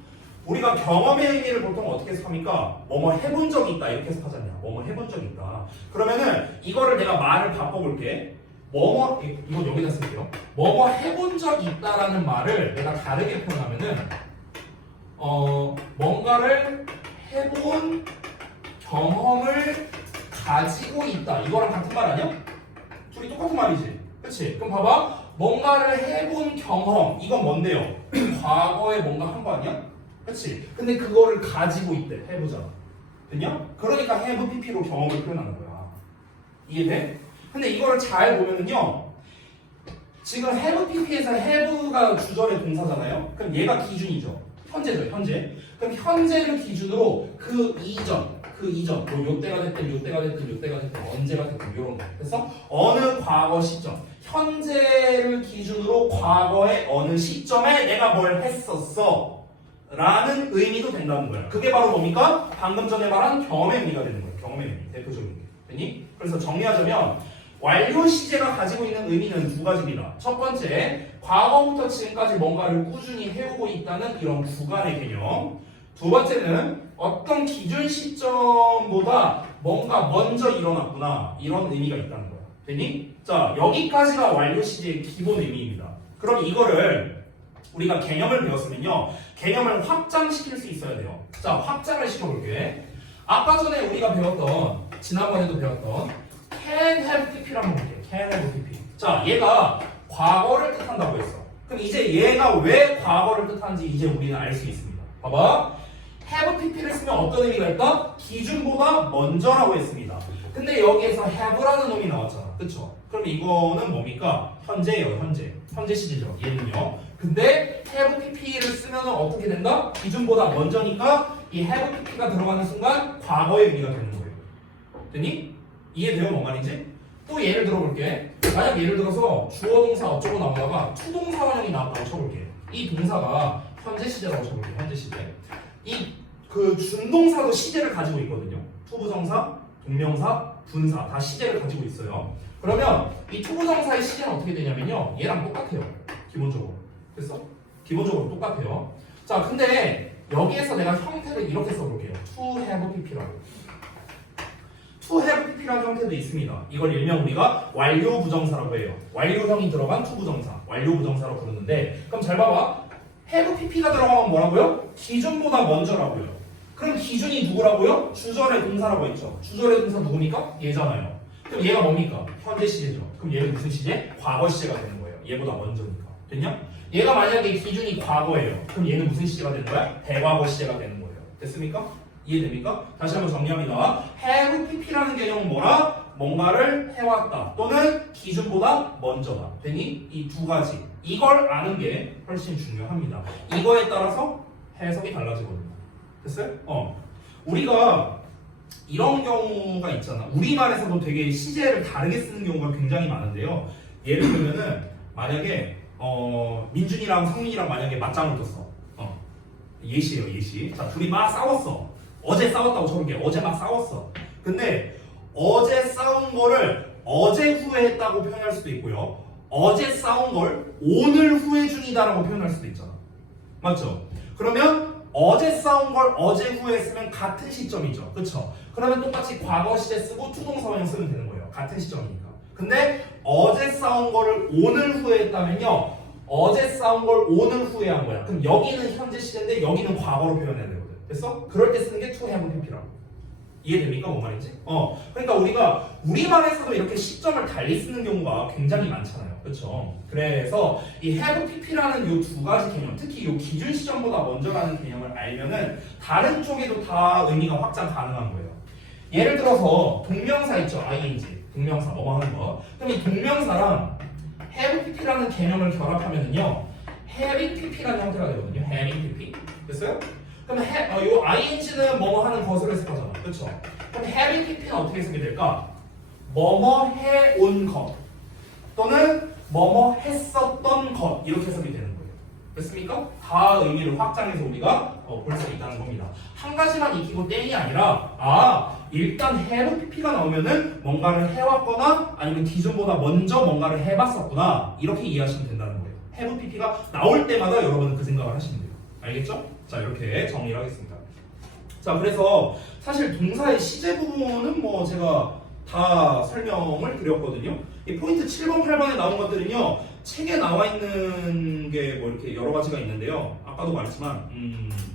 우리가 경험의 의미를 보통 어떻게 해석합니까? 뭐뭐 해본 적이 있다 이렇게 해석하잖냐. 뭐뭐 해본 적이 있다. 그러면은 이거를 내가 말을 바꿔볼게. 뭐뭐 이건 여기다 쓸게요. 뭐뭐 해본 적이 있다라는 말을 내가 다르게 표현하면은 뭔가를 해본 경험을 가지고 있다. 이거랑 같은 말 아니야? 둘이 똑같은 말이지. 그치? 그럼 봐봐. 뭔가를 해본 경험. 이건 뭔데요? 과거에 뭔가 한 거 아니야? 그치? 근데 그거를 가지고 있대. 해보잖아. 됐냐? 그러니까 have pp로 경험을 표현하는 거야. 이해돼? 근데 이거를 잘 보면은요. 지금 have pp에서 have가 주절의 동사잖아요. 그럼 얘가 기준이죠. 현재죠. 현재. 그럼 현재를 기준으로 그 이전 뭐 요때가 됐든 요때가 됐든 요때가 됐든 언제가 됐든 이런 거. 그래서 어느 과거 시점 현재를 기준으로 과거의 어느 시점에 내가 뭘 했었어 라는 의미도 된다는 거야. 그게 바로 뭡니까? 방금 전에 말한 경험의 의미가 되는 거예요. 경험의 의미. 대표적인 게. 됐니? 그래서 정리하자면 완료 시제가 가지고 있는 의미는 두 가지입니다. 첫 번째, 과거부터 지금까지 뭔가를 꾸준히 해오고 있다는 이런 구간의 개념. 두 번째는 어떤 기준 시점보다 뭔가 먼저 일어났구나 이런 의미가 있다는 거야. 됐니? 자, 여기까지가 완료 시제의 기본 의미입니다. 그럼 이거를 우리가 개념을 배웠으면요. 개념을 확장시킬 수 있어야 돼요. 자, 확장을 시켜볼게. 아까 전에 우리가 배웠던 지난번에도 배웠던 can have pp를 한번 볼게요. can have pp. 자, 얘가 과거를 뜻한다고 했어. 그럼 이제 얘가 왜 과거를 뜻하는지 이제 우리는 알 수 있습니다. 봐봐. have pp를 쓰면 어떤 의미가 있다? 기준보다 먼저라고 했습니다. 근데 여기에서 have라는 놈이 나왔잖아. 그쵸? 그럼 이거는 뭡니까? 현재예요. 현재 시제죠. 얘는요. 근데 have pp를 쓰면 어떻게 된다? 기준보다 먼저니까 이 have pp가 들어가는 순간 과거의 의미가 되는 거예요. 됐니? 이해돼요? 뭔 말인지? 또 예를 들어볼게. 만약 예를 들어서 주어 동사 어쩌고 나오다가 투동사 원형이 나왔다고 쳐볼게. 이 동사가 현재 시제라고 쳐볼게. 현재 시제. 이 그 준동사도 시제를 가지고 있거든요. 투부정사, 동명사, 분사 다 시제를 가지고 있어요. 그러면 이 투부정사의 시제는 어떻게 되냐면요. 얘랑 똑같아요. 기본적으로. 됐어? 기본적으로 똑같아요. 자, 근데 여기에서 내가 형태를 이렇게 써볼게요. to have pp라고. to have pp라는 형태도 있습니다. 이걸 일명 우리가 완료 부정사라고 해요. 완료형이 들어간 to 부정사, 완료 부정사라고 부르는데 그럼 잘 봐봐. have pp가 들어가면 뭐라고요? 기준보다 먼저라고요. 그럼 기준이 누구라고요? 주절의 동사라고 했죠. 주절의 동사 누굽니까? 얘잖아요. 그럼 얘가 뭡니까? 현재 시제죠. 그럼 얘는 무슨 시제? 과거 시제가 되는 거예요. 얘보다 먼저니까. 됐냐? 얘가 만약에 기준이 과거예요. 그럼 얘는 무슨 시제가 되는 거야? 대과거 시제가 되는 거예요. 됐습니까? 이해됩니까? 다시 한번 정리합니다. have pp라는 개념은 뭐라? 뭔가를 해왔다 또는 기준보다 먼저다. 됐니? 이 두 가지. 이걸 아는 게 훨씬 중요합니다. 이거에 따라서 해석이 달라지거든요. 됐어요? 우리가 이런 경우가 있잖아. 우리말에서도 되게 시제를 다르게 쓰는 경우가 굉장히 많은데요. 예를 들면은 만약에 민준이랑 성민이랑 만약에 맞짱을 떴어. 예시예요, 예시. 자, 둘이 막 싸웠어. 어제 싸웠다고 쳐볼게. 어제 막 싸웠어. 근데 어제 싸운 거를 어제 후회했다고 표현할 수도 있고요. 어제 싸운 걸 오늘 후회 중이다라고 표현할 수도 있잖아. 맞죠? 그러면 어제 싸운 걸 어제 후회했으면 같은 시점이죠. 그쵸? 그러면 똑같이 과거 시제 쓰고 투동사원형 쓰면 되는 거예요. 같은 시점이니까. 근데 어제 싸운 거를 오늘 후회했다면요. 어제 싸운 걸 오늘 후회한 거야. 그럼 여기는 현재 시제인데 여기는 과거로 표현해야 되거든. 됐어? 그럴 때 쓰는 게 to have pp라고. 이해됩니까? 뭔 말인지? 그러니까 우리가 우리말에서도 이렇게 시점을 달리 쓰는 경우가 굉장히 많잖아요. 그렇죠? 그래서 이 have pp라는 이 두 가지 개념, 특히 이 기준 시점보다 먼저라는 개념을 알면은 다른 쪽에도 다 의미가 확장 가능한 거예요. 예를 들어서 동명사 있죠, ing, 동명사 뭐뭐 하는 거. 그럼 이 동명사랑 have pp라는 개념을 결합하면은요, having pp라는 형태가 되거든요. having pp. 됐어요? 그럼 요 ing는 뭐뭐 하는 것으로 해석하잖아, 그렇죠? 그럼 having pp는 어떻게 해석이 될까? 뭐뭐 해온 것 또는 뭐뭐 했었던 것 이렇게 해석이 되는 거예요. 됐습니까? 다 의미를 확장해서 우리가 볼 수 있다는 겁니다. 한 가지만 익히고 땡이 아니라 일단 have pp가 나오면은 뭔가를 해왔거나 아니면 기존보다 먼저 뭔가를 해봤었구나 이렇게 이해하시면 된다는 거예요. have pp가 나올 때마다 여러분은 그 생각을 하시면 돼요. 알겠죠? 자, 이렇게 정리를 하겠습니다. 자, 그래서 사실 동사의 시제 부분은 뭐 제가 다 설명을 드렸거든요. 이 포인트 7번, 8번에 나온 것들은요, 책에 나와 있는 게 뭐 이렇게 여러 가지가 있는데요. 아까도 말했지만,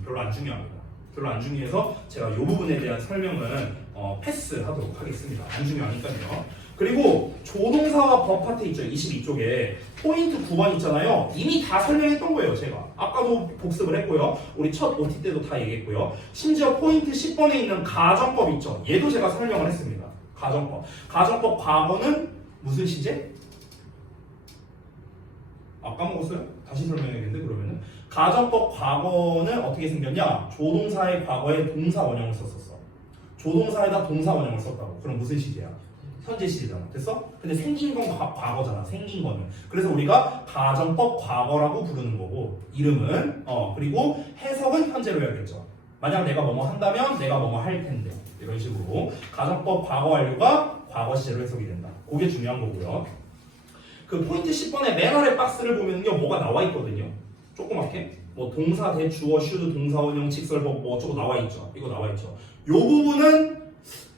별로 안 중요합니다. 별로 안 중요해서 제가 이 부분에 대한 설명은 패스하도록 하겠습니다. 안 중요하니까요. 그리고 조동사와 법 파트 있죠. 22쪽에 포인트 9번 있잖아요. 이미 다 설명했던 거예요. 제가 아까도 복습을 했고요. 우리 첫 OT 때도 다 얘기했고요. 심지어 포인트 10번에 있는 가정법 있죠. 얘도 제가 설명을 했습니다. 가정법. 가정법 과거는 무슨 시제? 까먹었어요? 다시 설명해야겠는데 그러면은 가정법 과거는 어떻게 생겼냐? 조동사의 과거에 동사 원형을 썼었어. 조동사에다 동사 원형을 썼다고. 그럼 무슨 시제야? 현재 시제잖아. 됐어? 근데 생긴 건 과거잖아. 생긴 거는. 그래서 우리가 가정법 과거라고 부르는 거고 이름은 그리고 해석은 현재로 해야겠죠. 만약 내가 뭐뭐 한다면 내가 뭐뭐 할 텐데 이런 식으로 가정법 과거 완료가 과거 시제로 해석이 된다. 그게 중요한 거고요. 그 포인트 10번의 맨 아래 박스를 보면요 뭐가 나와 있거든요. 조그맣게 뭐 동사 대주어 슈드 동사 원형 직설법 뭐 어쩌고 나와 있죠. 이거 나와 있죠. 요 부분은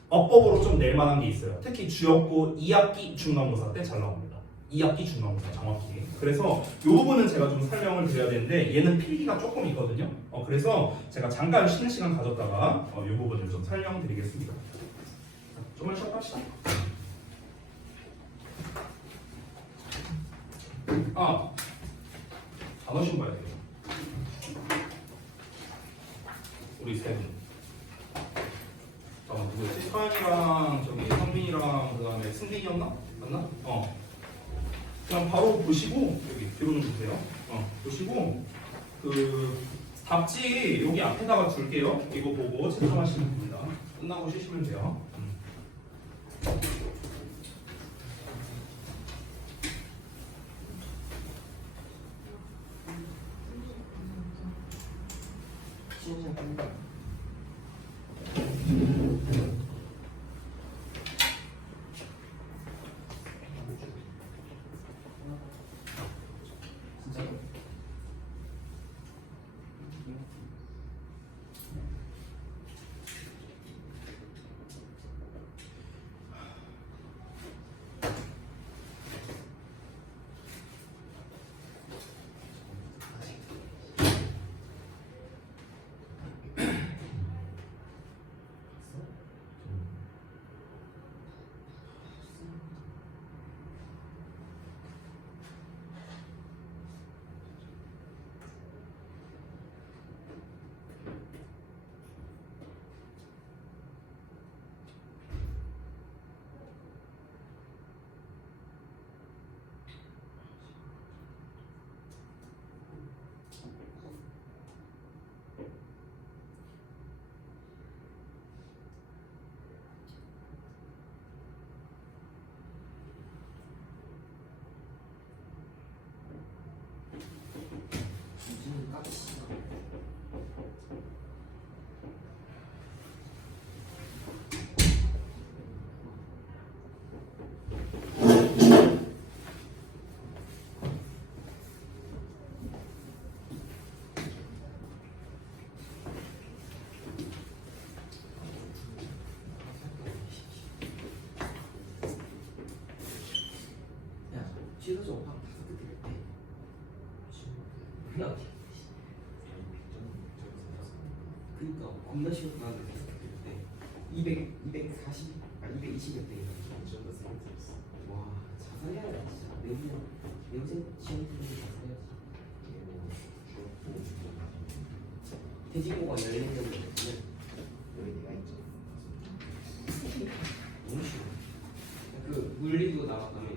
어법으로 좀 낼 만한 게 있어요. 특히 주역구 2학기 중간고사 때 잘 나옵니다. 2학기 중간고사 정확히. 그래서 이 부분은 제가 좀 설명을 드려야 되는데 얘는 필기가 조금 있거든요. 그래서 제가 잠깐 쉬는 시간 가졌다가 이 부분을 좀 설명드리겠습니다. 좀만 쉬었다. 단어 시험 봐야 돼요. 우리 세 분. 누구였지? 서현이랑 저기 성민이랑 그다음에 승민이었나? 맞나? 그냥 바로 보시고 여기 뒤로 좀 주세요. 보시고 그 답지 여기 앞에다가 줄게요. 이거 보고 채점하시면 됩니다. 끝나고 쉬시면 돼요. 지도적 방 다섯 개 드릴 때 그냥 그니까 겁나 쉬운 방을 다섯 개 드릴 때 240, 220몇 대 이상 와 자살해야 돼 진짜. 내용생 시험 틀리기 다 써야지. 돼지고가 열리는 경우는 여기 내가 있죠. 너무 쉬워. 그 물리도 나왔다며.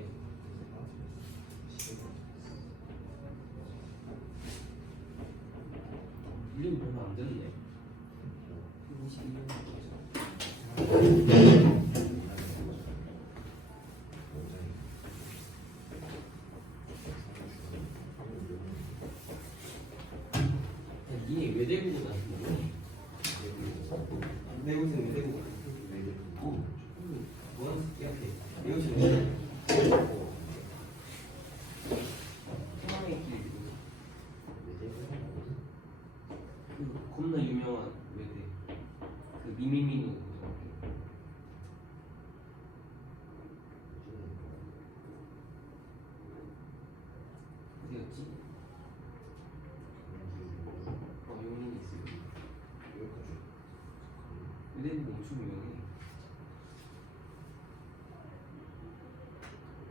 물리는 별로 안 되는데. 52년. 니네 외대국어 나왔는 거니? 내고생 외대국어. 뭐하는 새끼야? 내고생 외대국어. 태양의 길. 그 겁나 유명한 외대. 그 미미미누. 어디였지? 용인이 있어요. 외대국 엄청 유명해.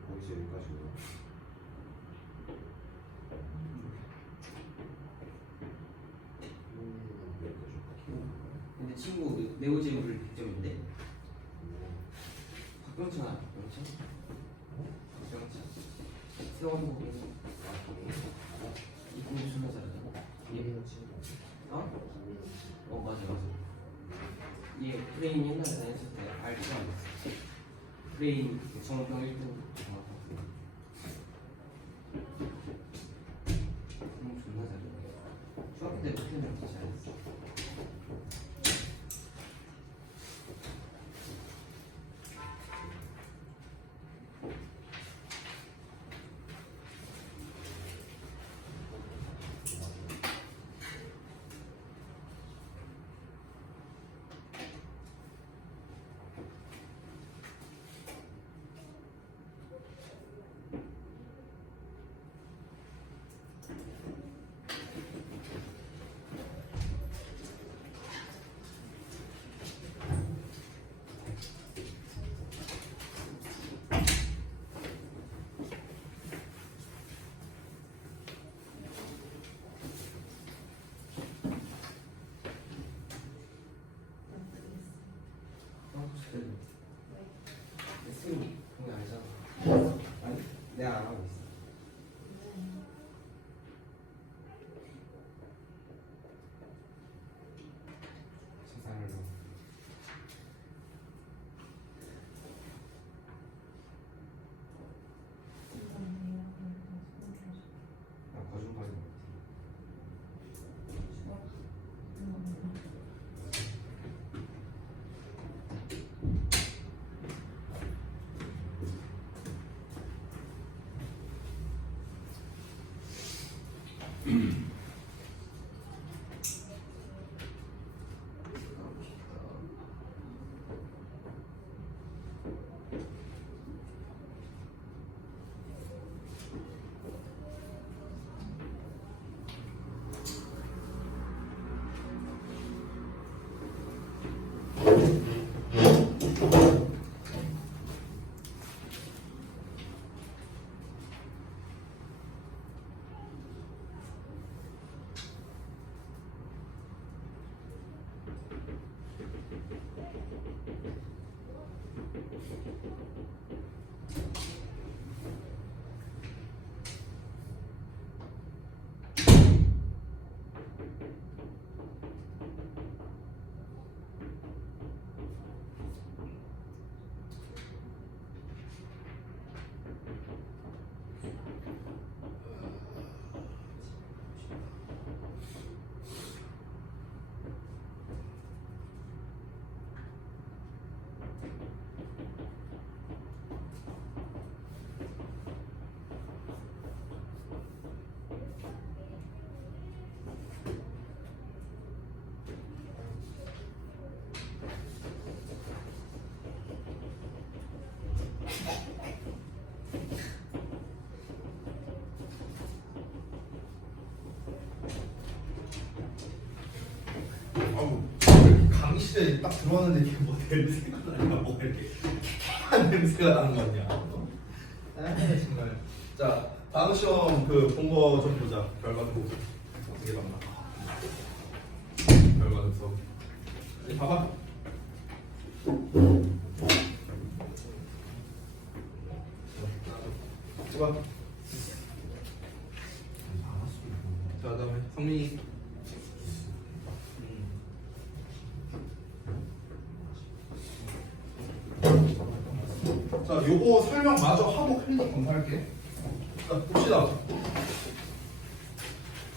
거기서 여기까지고. 근데 친구 네오제이블 100점인데? 박병찬 알아? 박병찬? 박병찬 세월호 보면서 이 공부 존나 잘하잖아. 어? 어 맞아 맞아. 얘 브레인 옛날에 다녔을 때 알지도 않았어. 브레인 정평 1등 공부 존나 잘해. 중학교 때 못했는데 진짜 잘했어. 승리 그거 알잖아. 아니 내가 안 하고 있어. 세상을로. 나 거짓말이 못해. 아우 강의실에 딱 들어왔는데 이게 뭐 냄새가 나냐, 뭐 이렇게 한 냄새가 나는 거냐. 아 정말. 자, 다음 시험 그 본 거 좀 보자. 결과 좀 보자. 어떻게 봤나? 결과 좀 써. 이제 봐봐. 찍어. 자, 그다음에 성민이. 자, 요거 설명 마저 하고 편집 검사할게. 자, 봅시다.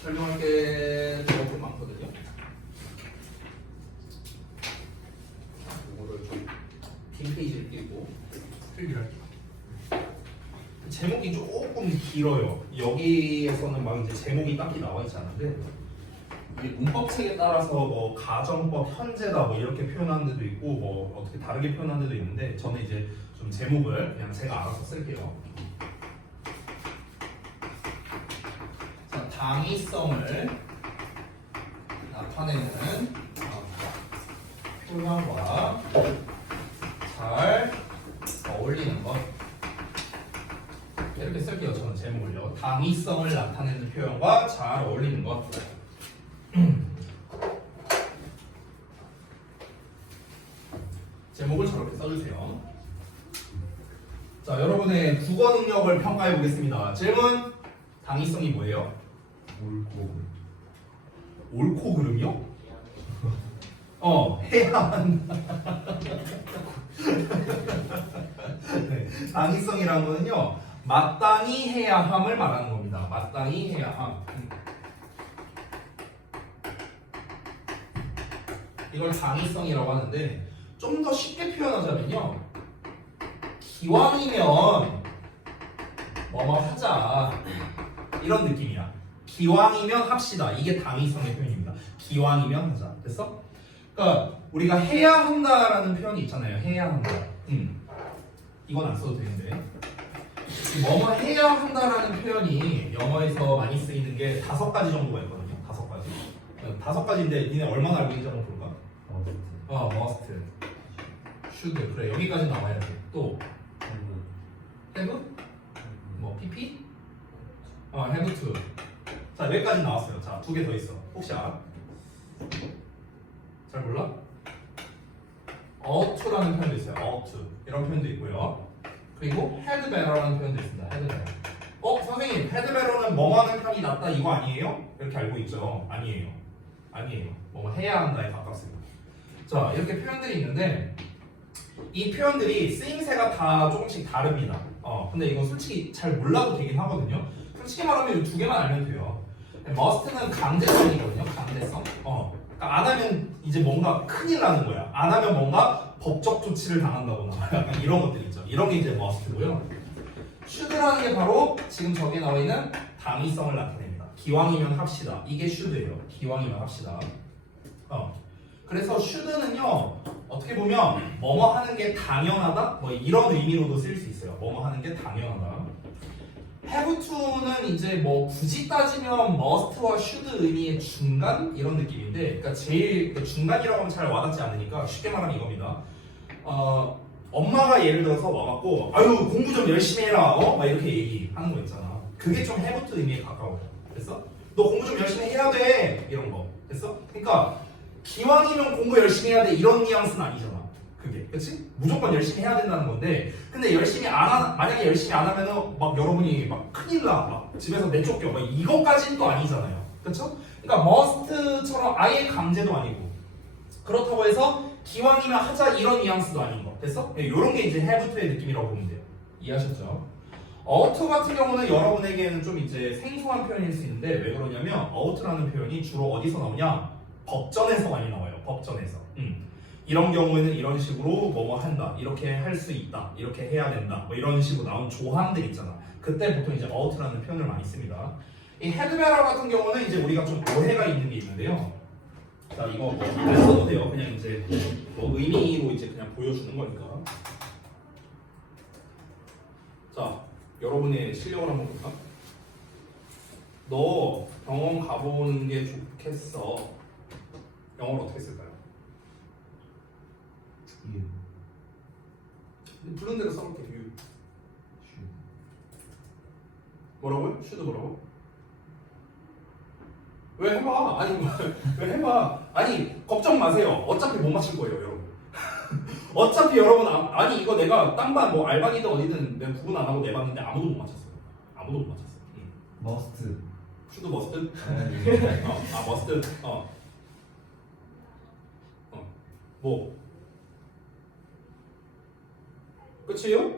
설명할 게 조금 많거든요. 이거를 좀 빈 페이지를 띄고 필기를 할게요. 제목이 조금 길어요. 여기에서는 막 이제 제목이 딱히 나와 있지 않은데 이게 문법책에 따라서 뭐 가정법 현재다 뭐 이렇게 표현하는 데도 있고 뭐 어떻게 다르게 표현하는 데도 있는데 저는 이제 좀 제목을 그냥 제가 알아서 쓸게요. 자, 당위성을 나타내는 표현과 잘 어울리는 것 이렇게 쓸게요. 저는 제목을요. 당위성을 나타내는 표현과 잘 어울리는 것. 제목을 저렇게 써주세요. 자, 여러분의 국어 능력을 평가해 보겠습니다. 질문. 당위성이 뭐예요? 옳고 그름이요? 해야 한다. 네, 당위성이라는 거는요, 마땅히 해야 함을 말하는 겁니다. 마땅히 해야 함. 이걸 당위성이라고 하는데 좀 더 쉽게 표현하자면요, 기왕이면 뭐뭐 하자 이런 느낌이야. 기왕이면 합시다. 이게 당위성의 표현입니다. 기왕이면 하자. 됐어? 그러니까 우리가 해야 한다라는 표현이 있잖아요. 해야 한다. 이건 안 써도 되는데 뭐뭐 해야 한다라는 표현이 영어에서 많이 쓰이는 게 5가지 정도가 있거든요. 5가지. 5가지인데 니네 얼마나 알고 있는지 한번 볼까? must, should. 그래, 여기까지 나와야 돼. 또 have, 뭐 pp, have to. 자, 여기까지 나왔어요. 자, 2개 더 있어. 혹시 알아? 잘 몰라? ought to라는 표현도 있어요. ought to. 이런 표현도 있고요. 그리고 had better라는 표현도 있습니다. had better. 선생님, had better는 뭐뭐 하는 편이 낫다 이거 아니에요? 이렇게 알고 있죠? 아니에요. 아니에요. 뭐뭐 해야 한다에 가깝습니다. 자, 이렇게 표현들이 있는데 이 표현들이 쓰임새가 다 조금씩 다릅니다. 근데 이거 솔직히 잘 몰라도 되긴 하거든요. 솔직히 말하면 이 2개만 알면 돼요. must는 강제성이거든요. 강제성. 그러니까 안 하면 이제 뭔가 큰일 나는 거야. 안 하면 뭔가 법적 조치를 당한다거나 약간 이런 것들 있죠. 이런 게 이제 must고요. should라는 게 바로 지금 저기에 나와 있는 당위성을 나타냅니다. 기왕이면 합시다. 이게 should예요. 기왕이면 합시다. 그래서 should는요, 어떻게 보면 뭐뭐 하는 게 당연하다? 뭐 이런 의미로도 쓸 수 있어요. 뭐뭐 하는 게 당연하다. have to는 이제 뭐 굳이 따지면 must와 should 의미의 중간 이런 느낌인데, 그러니까 제일 중간이라고 하면 잘 와닿지 않으니까 쉽게 말하면 이겁니다. 엄마가 예를 들어서 와갖고 아유 공부 좀 열심히 해라, 막 이렇게 얘기하는 거 있잖아. 그게 좀 have to 의미에 가까워요. 됐어? 너 공부 좀 열심히 해야 돼, 이런 거. 됐어? 그러니까 기왕이면 공부 열심히 해야 돼 이런 뉘앙스는 아니잖아. 그게, 그렇지? 무조건 열심히 해야 된다는 건데, 근데 만약에 열심히 안 하면은 막 여러분이 막 큰일 나, 막 집에서 내쫓겨, 막 이거까지는 또 아니잖아요. 그렇죠? 그러니까 must처럼 아예 강제도 아니고, 그렇다고 해서 기왕이면 하자 이런 뉘앙스도 아닌 거. 됐어? 이런 게 이제 have to의 느낌이라고 보면 돼요. 이해하셨죠? ought 같은 경우는 여러분에게는 좀 이제 생소한 표현일 수 있는데, 왜 그러냐면 ought라는 표현이 주로 어디서 나오냐? 법전에서 많이 나와요. 법전에서. 이런 경우에는 이런 식으로 뭐뭐 한다, 이렇게 할 수 있다, 이렇게 해야 된다, 뭐 이런 식으로 나온 조항들 있잖아. 그때 보통 이제 ought라는 표현을 많이 씁니다. 이 had better 같은 경우는 이제 우리가 좀 오해가 있는 게 있는데요. 자, 이거 뭐 안 써도 돼요. 그냥 이제 뭐 의미로 이제 그냥 보여주는 거니까. 자, 여러분의 실력을 한번 볼까? 너 병원 가보는 게 좋겠어. 영어로 어떻게 쓸까요? 부른 대로 써볼게. 뭐라고요? should 뭐라고? 왜 해봐? 아니 왜 해봐? 아니 걱정 마세요. 어차피 못 맞출 거예요, 여러분. 어차피 여러분 아니 이거 내가 딴반 뭐 알바니든 어디든 내가 구분 안 하고 내봤는데 아무도 못 맞췄어요. 아무도 못 맞췄어. 머스트. should must? must. 뭐? 끝이에요?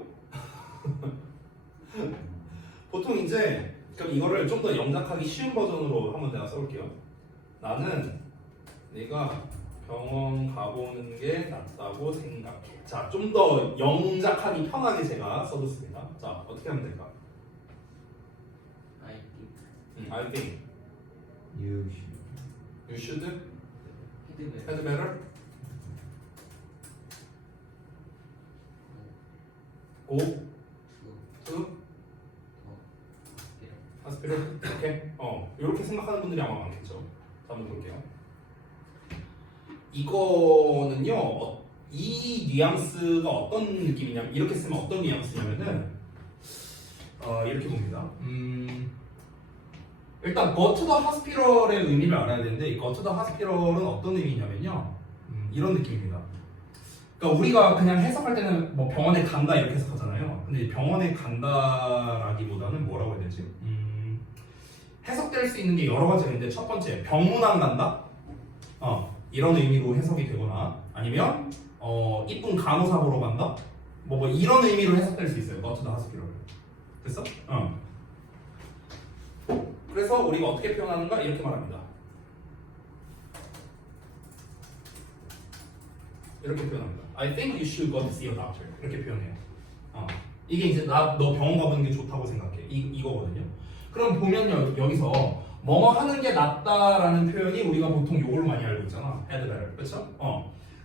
보통 이제 그럼 이거를 좀 더 영작하기 쉬운 버전으로 한번 내가 써볼게요. 나는 내가 병원 가보는 게 낫다고 생각해. 자, 좀 더 영작하기 편하게 제가 써줬습니다. 자, 어떻게 하면 될까? I think I think You you should 히드베 have better go to hospital. 오케이. 이렇게 생각하는 분들이 아마 많겠죠. 자, 한번 볼게요. 이거는요, 이 뉘앙스가 어떤 느낌이냐면 이렇게 쓰면 어떤 뉘앙스냐면은 이렇게 봅니다. 일단 go to the hospital의 의미를 알아야 되는데 이 go to the hospital은 어떤 의미냐면요, 이런 느낌입니다. 그러니까 우리가 그냥 해석할 때는 뭐 병원에 간다 이렇게 해석하잖아요. 근데 병원에 간다라기보다는 뭐라고 해야 되지? 해석될 수 있는 게 여러 가지가 있는데 첫 번째 병문안 간다? 이런 의미로 해석이 되거나 아니면 이쁜 간호사 보러 간다? 뭐 이런 의미로 해석될 수 있어요. go to the hospital. 됐어? 그래서 우리가 어떻게 표현하는가? 이렇게 말합니다. 이렇게 표현합니다. I think you should go to see a doctor. 이렇게 표현해요. 이게 이제 너 병원 가보는 게 좋다고 생각해. 이거거든요. 그럼 보면요, 여기서 뭐뭐 하는 게 낫다라는 표현이 우리가 보통 이걸로 많이 알고 있잖아. had better. 그렇죠?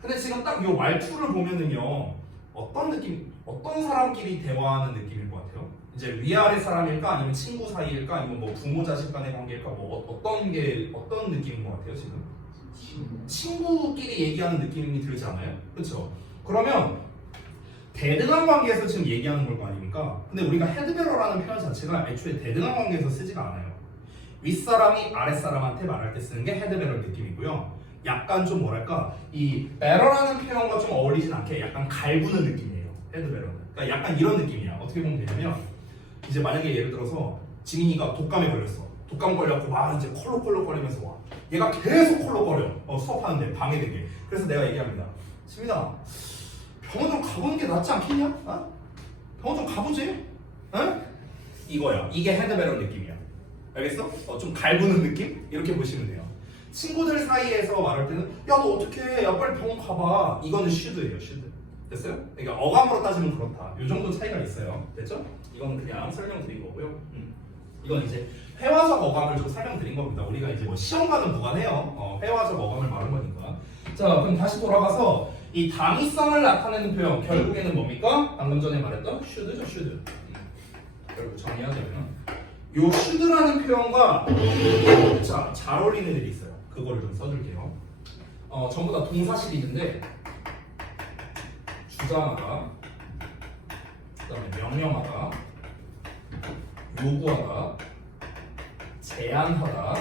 근데 지금 딱 이 말투를 보면은요, 어떤 느낌, 어떤 사람끼리 대화하는 느낌일 것 같아요? 이제 위아래 사람일까, 아니면 친구 사이일까, 아니면 뭐 부모 자식 간의 관계일까, 뭐 어떤 느낌인 것 같아요 지금? 친구끼리 얘기하는 느낌이 들지 않아요? 그렇죠? 그러면 대등한 관계에서 지금 얘기하는 걸 거 아닙니까? 근데 우리가 헤드베러라는 표현 자체가 애초에 대등한 관계에서 쓰지가 않아요. 윗사람이 아랫사람한테 말할 때 쓰는 게 헤드베러 느낌이고요. 약간 좀 뭐랄까, 이 베러라는 표현과 좀 어울리진 않게 약간 갈구는 느낌이에요. 헤드베러는. 그러니까 약간 이런 느낌이야. 어떻게 보면 되냐면 이제 만약에 예를 들어서 지민이가 독감에 걸렸어. 독감 걸려갖고 막 이제 콜록콜록거리면서 와. 얘가 계속 콜록거려. 수업하는데 방해되게. 그래서 내가 얘기합니다. 지민아, 병원 좀 가보는 게 낫지 않겠냐? 병원 좀 가보지? 이거야. 이게 헤드베러 느낌이야. 알겠어? 좀 갈구는 느낌? 이렇게 보시면 돼요. 친구들 사이에서 말할 때는 야, 너 어떡해? 야, 빨리 병원 가봐. 이거는 should예요. should. 됐어요? 그러니까 어감으로 따지면 그렇다. 이 정도 차이가 있어요. 됐죠? 이건 그냥 설명드린 거고요. 이건 이제 회화적 어감을 좀 설명드린 겁니다. 우리가 이제 뭐 시험과는 무관해요. 회화적 어감을 말한 거니까. 자, 그럼 다시 돌아가서 이 당위성을 나타내는 표현 결국에는 뭡니까? 방금 전에 말했던 should죠, should. 결국 정리하자면 요 should라는 표현과 자, 잘 어울리는 일이 있어요. 그거를 좀 써줄게요. 전부 다 동사 시리즈인데 주장하다, 그다음에 명령하다, 요구하다, 제안하다,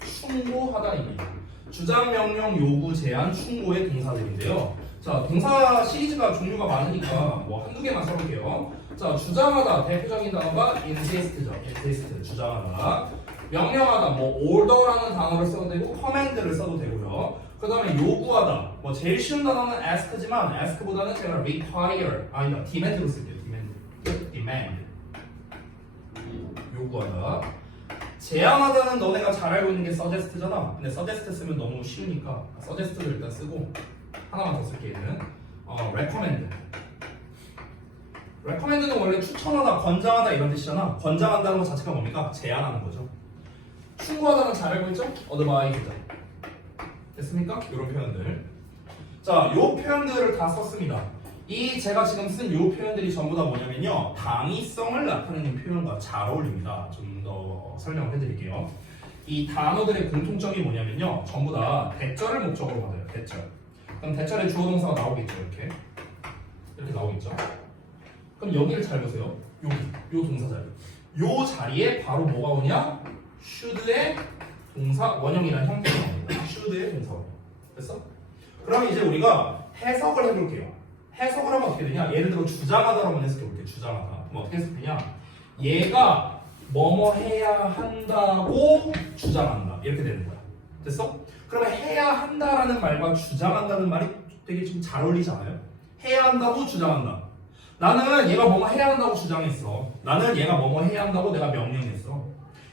충고하다입니다. 주장, 명령, 요구, 제안, 충고의 동사들인데요. 자, 동사 시리즈가 종류가 많으니까 뭐 한두 개만 써볼게요. 자, 주장하다 대표적인 단어가 insist죠. insist, 주장하다. 명령하다, 뭐 order라는 단어를 써도 되고 command를 써도 되고요. 그 다음에 요구하다, 뭐 제일 쉬운 단어는 ask지만 ask보다는 제가 require, 아니다, demand로 쓸게요. demand. 요구하다. 제안하다는 너네가 잘 알고 있는 게 suggest잖아. 근데 suggest 쓰면 너무 쉬우니까 suggest를 일단 쓰고 하나만 더 쓸게. 얘는 recommend. recommend는 원래 추천하다, 권장하다 이런 뜻이잖아. 권장한다는 것 자체가 뭡니까? 제안하는 거죠. 충고하다는 잘 알고 있죠? advise죠. 됐습니까? 이런 표현들. 자, 요 표현들을 다 썼습니다. 이 제가 지금 쓴 요 표현들이 전부 다 뭐냐면요, 당위성을 나타내는 표현과 잘 어울립니다. 좀 더 설명을 해드릴게요. 이 단어들의 공통점이 뭐냐면요, 전부 다 대절을 목적으로 받아요. 대절. 그럼 대절에 주어 동사가 나오겠죠. 이렇게 나오겠죠. 그럼 여기를 잘 보세요. 요 동사 자리. 요 자리에 바로 뭐가 오냐? should의 동사 원형이라는 형태가 나옵니다. should의 동사 원형. 됐어? 그럼 이제 우리가 해석을 해볼게요. 해석을 하면 어떻게 되냐? 예를 들어 주장하다라고 한번 해석해볼게요. 주장하다. 그럼 어떻게 해석되냐? 얘가 뭐뭐 해야 한다고 주장한다. 이렇게 되는 거야. 됐어? 그러면 해야 한다라는 말과 주장한다는 말이 되게 좀 잘 어울리지 않아요? 해야 한다고 주장한다. 나는 얘가 뭐뭐 해야 한다고 주장했어. 나는 얘가 뭐뭐 해야 한다고 내가 명령했어.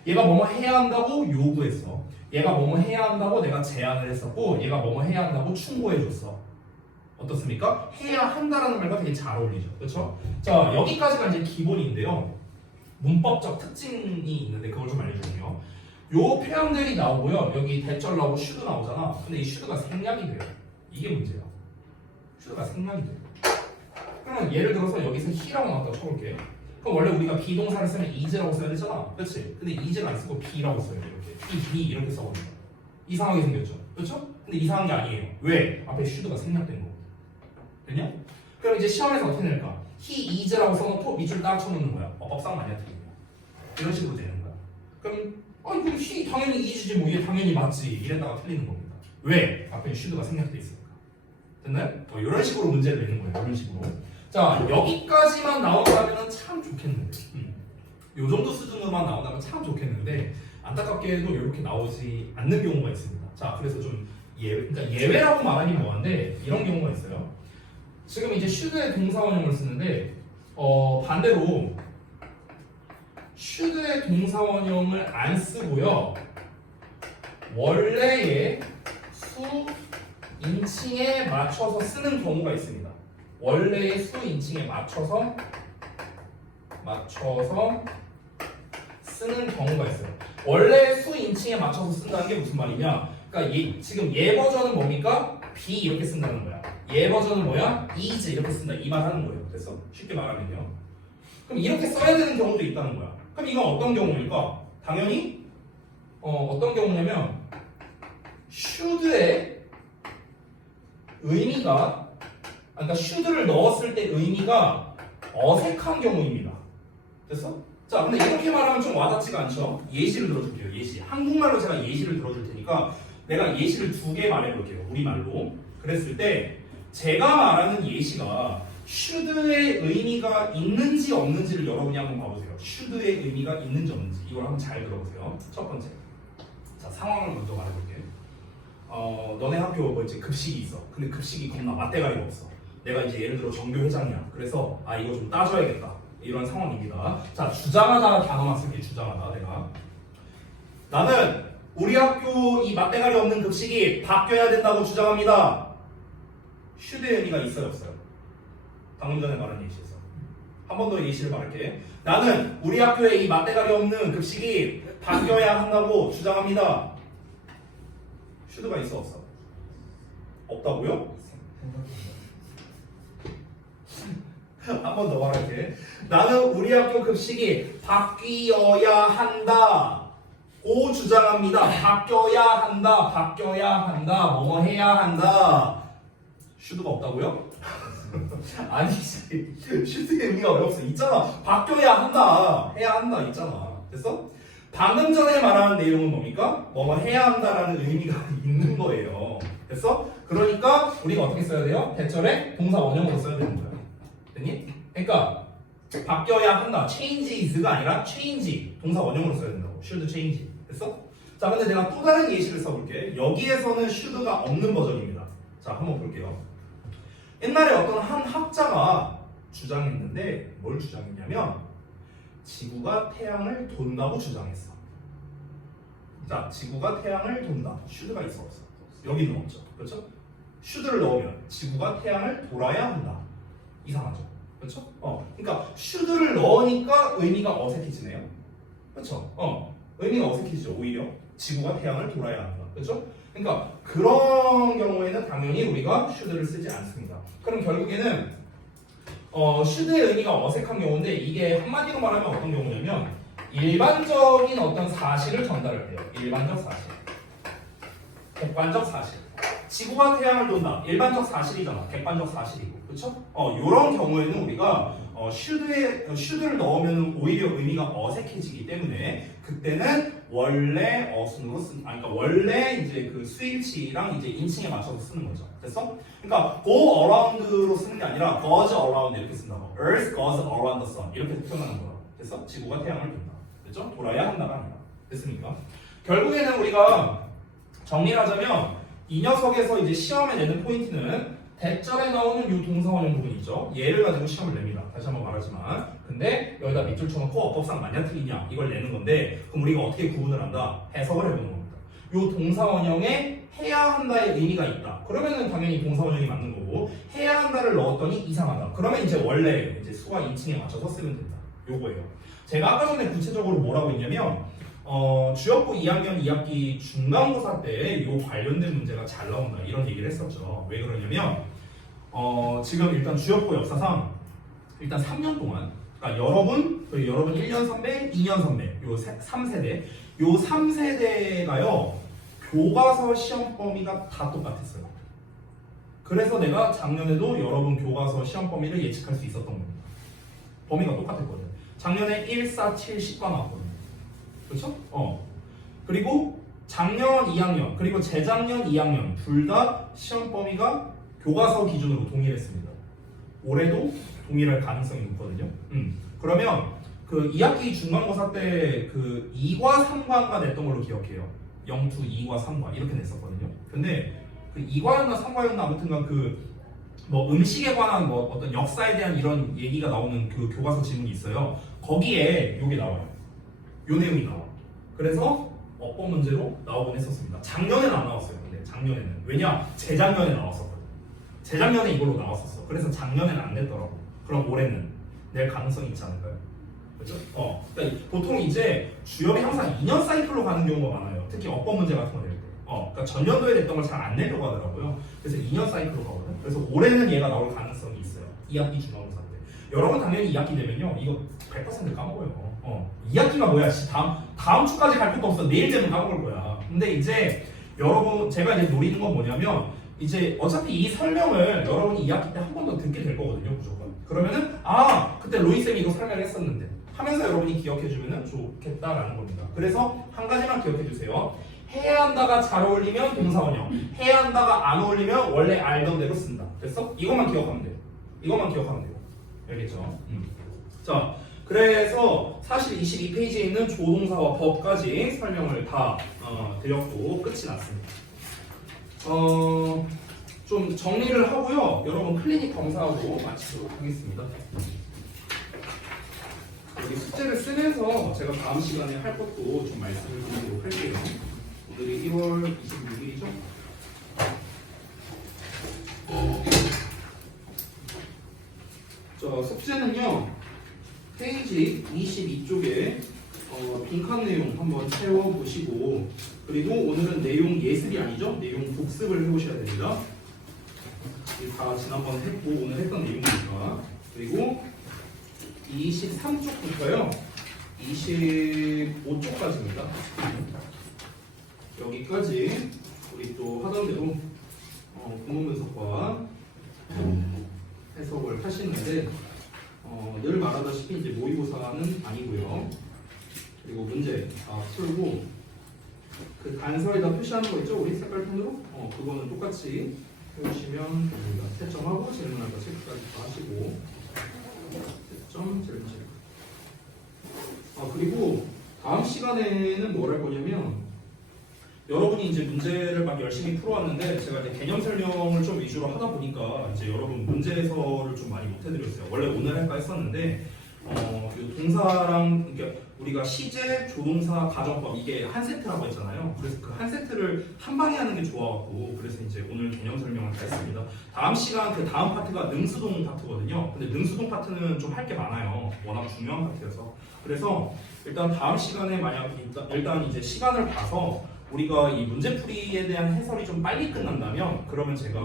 얘가 뭐뭐 해야 한다고 요구했어. 얘가 뭐뭐 해야 한다고 내가 제안을 했었고, 얘가 뭐뭐 해야 한다고 충고해줬어. 어떻습니까? 해야 한다라는 말과 되게 잘 어울리죠. 그렇죠? 자, 여기까지가 이제 기본인데요. 문법적 특징이 있는데 그걸 좀 알려줄게요. 요 표현들이 나오고요. 여기 대절 나오고 should 나오잖아. 근데 이 should가 생략이 돼요. 이게 문제야. should가 생략이 돼요. 그러면 예를 들어서 여기서 he라고 나왔다고 쳐볼게. 그럼 원래 우리가 비동사를 쓰면 is라고 써야 되잖아. 그렇지? 근데 is를 안 쓰고 be라고 써야 돼. 이렇게. be 이렇게 써버린다. 이상하게 생겼죠. 그렇죠? 근데 이상한 게 아니에요. 왜? 앞에 should가 생략된 거거든. 됐냐? 그럼 이제 시험에서 어떻게 낼까? he is라고 써놓고 밑줄 딱 쳐놓는 거야. 법상 많이 틀린 거야. 이런 식으로 되는 거야. 그럼 아니 그럼 he 당연히 is지 뭐 얘 당연히 맞지 이랬다가 틀리는 겁니다. 왜? 앞에 should가 생략돼 있으니까. 됐나요? 이런 식으로 문제를 내는 거예요. 이런 식으로. 자, 여기까지만 나온다면 참 좋겠는데 요 정도 수준으로만 나온다면 참 좋겠는데 안타깝게도 이렇게 나오지 않는 경우가 있습니다. 자, 그래서 좀 그러니까 예외라고 말하기 뭐한데 이런 경우가 있어요. 지금 이제 should의 동사 원형을 쓰는데 반대로 should의 동사 원형을 안 쓰고요. 원래의 수 인칭에 맞춰서 쓰는 경우가 있습니다. 원래의 수 인칭에 맞춰서 쓰는 경우가 있어요. 원래 수 인칭에 맞춰서 쓴다는 게 무슨 말이냐? 그러니까 지금 얘 버전은 뭡니까? be 이렇게 쓴다는 거야. 얘 버전은 뭐야? is 이렇게 쓴다. 이 말 하는 거예요. 됐어? 쉽게 말하면요. 그럼 이렇게 써야 되는 경우도 있다는 거야. 그럼 이건 어떤 경우일까? 당연히 어떤 경우냐면 should의 의미가 그러니까 should를 넣었을 때 의미가 어색한 경우입니다. 됐어? 자, 근데 이렇게 말하면 좀 와닿지가 않죠? 예시를 들어줄게요. 예시. 한국말로 제가 예시를 들어줄 테니까 내가 예시를 2개 말해볼게요. 우리말로. 그랬을 때 제가 말하는 예시가 should의 의미가 있는지 없는지를 여러분이 한번 봐보세요. should의 의미가 있는지 없는지 이걸 한번 잘 들어보세요. 첫 번째. 자, 상황을 먼저 말해볼게. 너네 학교 뭐 이제 급식이 있어. 근데 급식이 겁나 맛대가리가 없어. 내가 이제 예를 들어 전교 회장이야. 그래서 이거 좀 따져야겠다. 이런 상황입니다. 자, 주장하다 단어만 쓸게. 주장하다 내가. 나는 우리 학교 이 맛대가리 없는 급식이 바뀌어야 된다고 주장합니다. should의 의미가 있어요 없어요? 방금 전에 말한 예시에서. 한 번 더 예시를 말할게. 나는 우리 학교에 이 맛대가리 없는 급식이 바뀌어야 한다고 주장합니다. should가 있어 없어? 없다고요? 한 번 더 말할게. 나는 우리 학교 급식이 바뀌어야 한다고 주장합니다. 바뀌어야 한다. 뭐 해야 한다. should가 없다고요? 아니지. should의 의미가 왜 없어? 있잖아. 바뀌어야 한다. 해야 한다. 있잖아. 됐어? 방금 전에 말하는 내용은 뭡니까? 뭐 해야 한다라는 의미가 있는 거예요. 됐어? 그러니까 우리가 어떻게 써야 돼요? 대절에 동사 원형으로 써야 되는 거야. 됐니? 그러니까 바뀌어야 한다. changes가 아니라 change. 동사 원형으로 써야 된다고. should change. 됐어? 자, 근데 내가 또 다른 예시를 써볼게. 여기에서는 should가 없는 버전입니다. 자, 한번 볼게요. 옛날에 어떤 한 학자가 주장했는데 뭘 주장했냐면 지구가 태양을 돈다고 주장했어. 자, 지구가 태양을 돈다. should가 있어 없어? 여기는 없죠. 그렇죠? should를 넣으면 지구가 태양을 돌아야 한다. 이상하죠? 그렇죠? 그러니까 should를 넣으니까 의미가 어색해지네요. 그렇죠? 의미가 어색해지죠. 오히려 지구가 태양을 돌아야 한다. 그렇죠? 그러니까 그런 경우에는 당연히 우리가 should를 쓰지 않습니다. 그럼 결국에는 should의 의미가 어색한 경우인데 이게 한마디로 말하면 어떤 경우냐면 일반적인 어떤 사실을 전달할 때요. 일반적 사실, 객관적 사실. 지구가 태양을 돈다. 일반적 사실이잖아. 객관적 사실이고. 그쵸? 요런 경우에는 우리가 should를 넣으면 오히려 의미가 어색해지기 때문에 그때는 원래 어순으로 그러니까 원래 이제 그 수일치랑 이제 인칭에 맞춰서 쓰는 거죠. 됐어? 그러니까 go around로 쓰는 게 아니라 goes around 이렇게 쓴다고. Earth goes around the sun 이렇게 표현하는 거야. 됐어? 지구가 태양을 돈다. 됐죠? 돌아야 한다가 아니라. 됐습니까? 결국에는 우리가 정리를 하자면 이 녀석에서 이제 시험에 내는 포인트는 대절에 나오는 이 동사원형 부분이죠. 얘를 가지고 시험을 냅니다. 다시 한번 말하지만. 근데 여기다 밑줄 쳐놓고 어법상 맞냐 틀리냐 이걸 내는 건데 그럼 우리가 어떻게 구분을 한다? 해석을 해보는 겁니다. 이 동사원형에 해야 한다의 의미가 있다. 그러면은 당연히 동사원형이 맞는 거고 해야 한다를 넣었더니 이상하다. 그러면 이제 원래 이제 수와 인칭에 맞춰서 쓰면 된다. 요거예요. 제가 아까 전에 구체적으로 뭐라고 했냐면 주역고 2학년 2학기 중간고사 때 요 관련된 문제가 잘 나온다 이런 얘기를 했었죠. 왜 그러냐면 지금 일단 주역고 역사상 일단 3년 동안 그러니까 여러분 1년 선배, 2년 선배 요 3세대 요 3세대가요 교과서 시험 범위가 다 똑같았어요. 그래서 내가 작년에도 여러분 교과서 시험 범위를 예측할 수 있었던 겁니다. 범위가 똑같았거든. 작년에 1, 4, 7, 10과 나왔거든요. 그렇죠? 그리고 작년 2학년 그리고 재작년 2학년 둘 다 시험 범위가 교과서 기준으로 동일했습니다. 올해도 동일할 가능성이 높거든요. 그러면 그 2학기 중간고사 때 그 2과 3과가 냈던 걸로 기억해요. 0, 2, 2과 3과 이렇게 냈었거든요. 근데 그 2과였나 3과였나 아무튼간 그 뭐 음식에 관한 뭐 어떤 역사에 대한 이런 얘기가 나오는 그 교과서 지문이 있어요. 거기에 요게 나와요. 요 내용이 나와. 그래서 어법 문제로 나오곤 했었습니다. 작년에는 안 나왔어요. 근데 작년에는 왜냐? 재작년에 나왔었거든. 재작년에 이걸로 나왔었어. 그래서 작년에는 안 냈더라고. 그럼 올해는 낼 가능성이 있지 않을까요? 그렇죠? 그러니까 보통 이제 주역이 항상 2년 사이클로 가는 경우가 많아요. 특히 어법 문제 같은 거 낼 때. 그러니까 전년도에 냈던 걸 잘 안 내려고 하더라고요. 그래서 2년 사이클로 가거든. 그래서 올해는 얘가 나올 가능성이 있어요. 2학기 중간고사 때. 여러분 당연히 2학기 되면요. 이거 100% 까먹어요. 2학기가 뭐야? 다음 주까지 갈 것도 없어. 내일 되면 까먹을 거야. 근데 이제 여러분 제가 이제 노리는 건 뭐냐면 이제 어차피 이 설명을 여러분이 2학기 때 한 번 더 듣게 될 거거든요. 무조건. 그러면은 그때 로이쌤이 이거 설명을 했었는데 하면서 여러분이 기억해주면 좋겠다라는 겁니다. 그래서 한 가지만 기억해주세요. 해야 한다가 잘 어울리면 동사원형, 해야 한다가 안 어울리면 원래 알던 대로 쓴다. 됐어? 이것만 기억하면 돼요. 이것만 기억하면 돼요. 알겠죠? 자, 그래서 사실 22페이지에 있는 조동사와 법까지 설명을 다 드렸고 끝이 났습니다. 좀 정리를 하고요. 여러분 클리닉 검사하고 마치도록 하겠습니다. 여기 숙제를 쓰면서 제가 다음 시간에 할 것도 좀 말씀을 드리도록 할게요. 오늘이 1월 26일이죠? 자, 숙제는요. 페이지 22쪽에 빈칸 내용 한번 채워보시고 그리고 오늘은 내용 예습이 아니죠? 내용 복습을 해보셔야 됩니다. 다 지난번에 했고 오늘 했던 내용이니까 그리고 23쪽부터요 25쪽까지입니다. 여기까지 우리 또 하던 대로 구문 분석과 해석을 하시는데 늘 말하다시피 이제 모의고사는 아니고요. 그리고 문제 다 풀고 그 단서에다 표시하는 거 있죠? 우리 색깔펜으로? 그거는 똑같이 해주시면 됩니다. 채점하고 질문할 거 체크까지 다 하시고 채점, 질문 체크. 그리고 다음 시간에는 뭘 할 거냐면 여러분이 이제 문제를 막 열심히 풀어왔는데 제가 이제 개념 설명을 좀 위주로 하다 보니까 이제 여러분 문제 해설을 좀 많이 못 해드렸어요. 원래 오늘 할까 했었는데 이 동사랑 그러니까 우리가 시제, 조동사, 가정법 이게 한 세트라고 했잖아요. 그래서 그 한 세트를 한 방에 하는 게 좋아갖고 그래서 이제 오늘 개념 설명을 다 했습니다. 다음 시간 그 다음 파트가 능수동 파트거든요. 근데 능수동 파트는 좀 할 게 많아요. 워낙 중요한 파트여서. 그래서 일단 다음 시간에 만약 일단 이제 시간을 봐서 우리가 이 문제풀이에 대한 해설이 좀 빨리 끝난다면 그러면 제가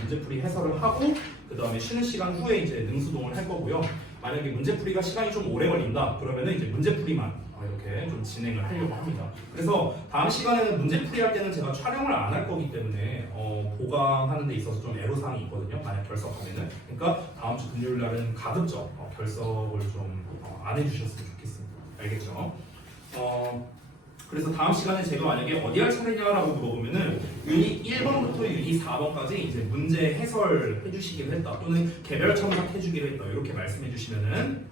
문제풀이 해설을 하고 그 다음에 쉬는 시간 후에 이제 능수동을 할 거고요. 만약에 문제풀이가 시간이 좀 오래 걸린다 그러면은 이제 문제풀이만 이렇게 좀 진행을 하려고 합니다. 그래서 다음 시간에는 문제풀이 할 때는 제가 촬영을 안 할 거기 때문에 보강하는 데 있어서 좀 애로사항이 있거든요. 만약 결석하면은. 그러니까 다음 주 금요일 날은 가급적 결석을 좀 안 해주셨으면 좋겠습니다. 알겠죠? 그래서 다음 시간에 제가 만약에 어디 할 차례냐라고 물어보면은 유닛 1번부터 유닛 4번까지 이제 문제 해설 해주시기로 했다 또는 개별 첨삭 해주기로 했다 이렇게 말씀해 주시면은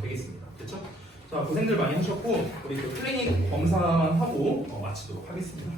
되겠습니다. 됐죠? 자, 고생들 많이 하셨고 우리 또 클리닉 검사만 하고 마치도록 하겠습니다.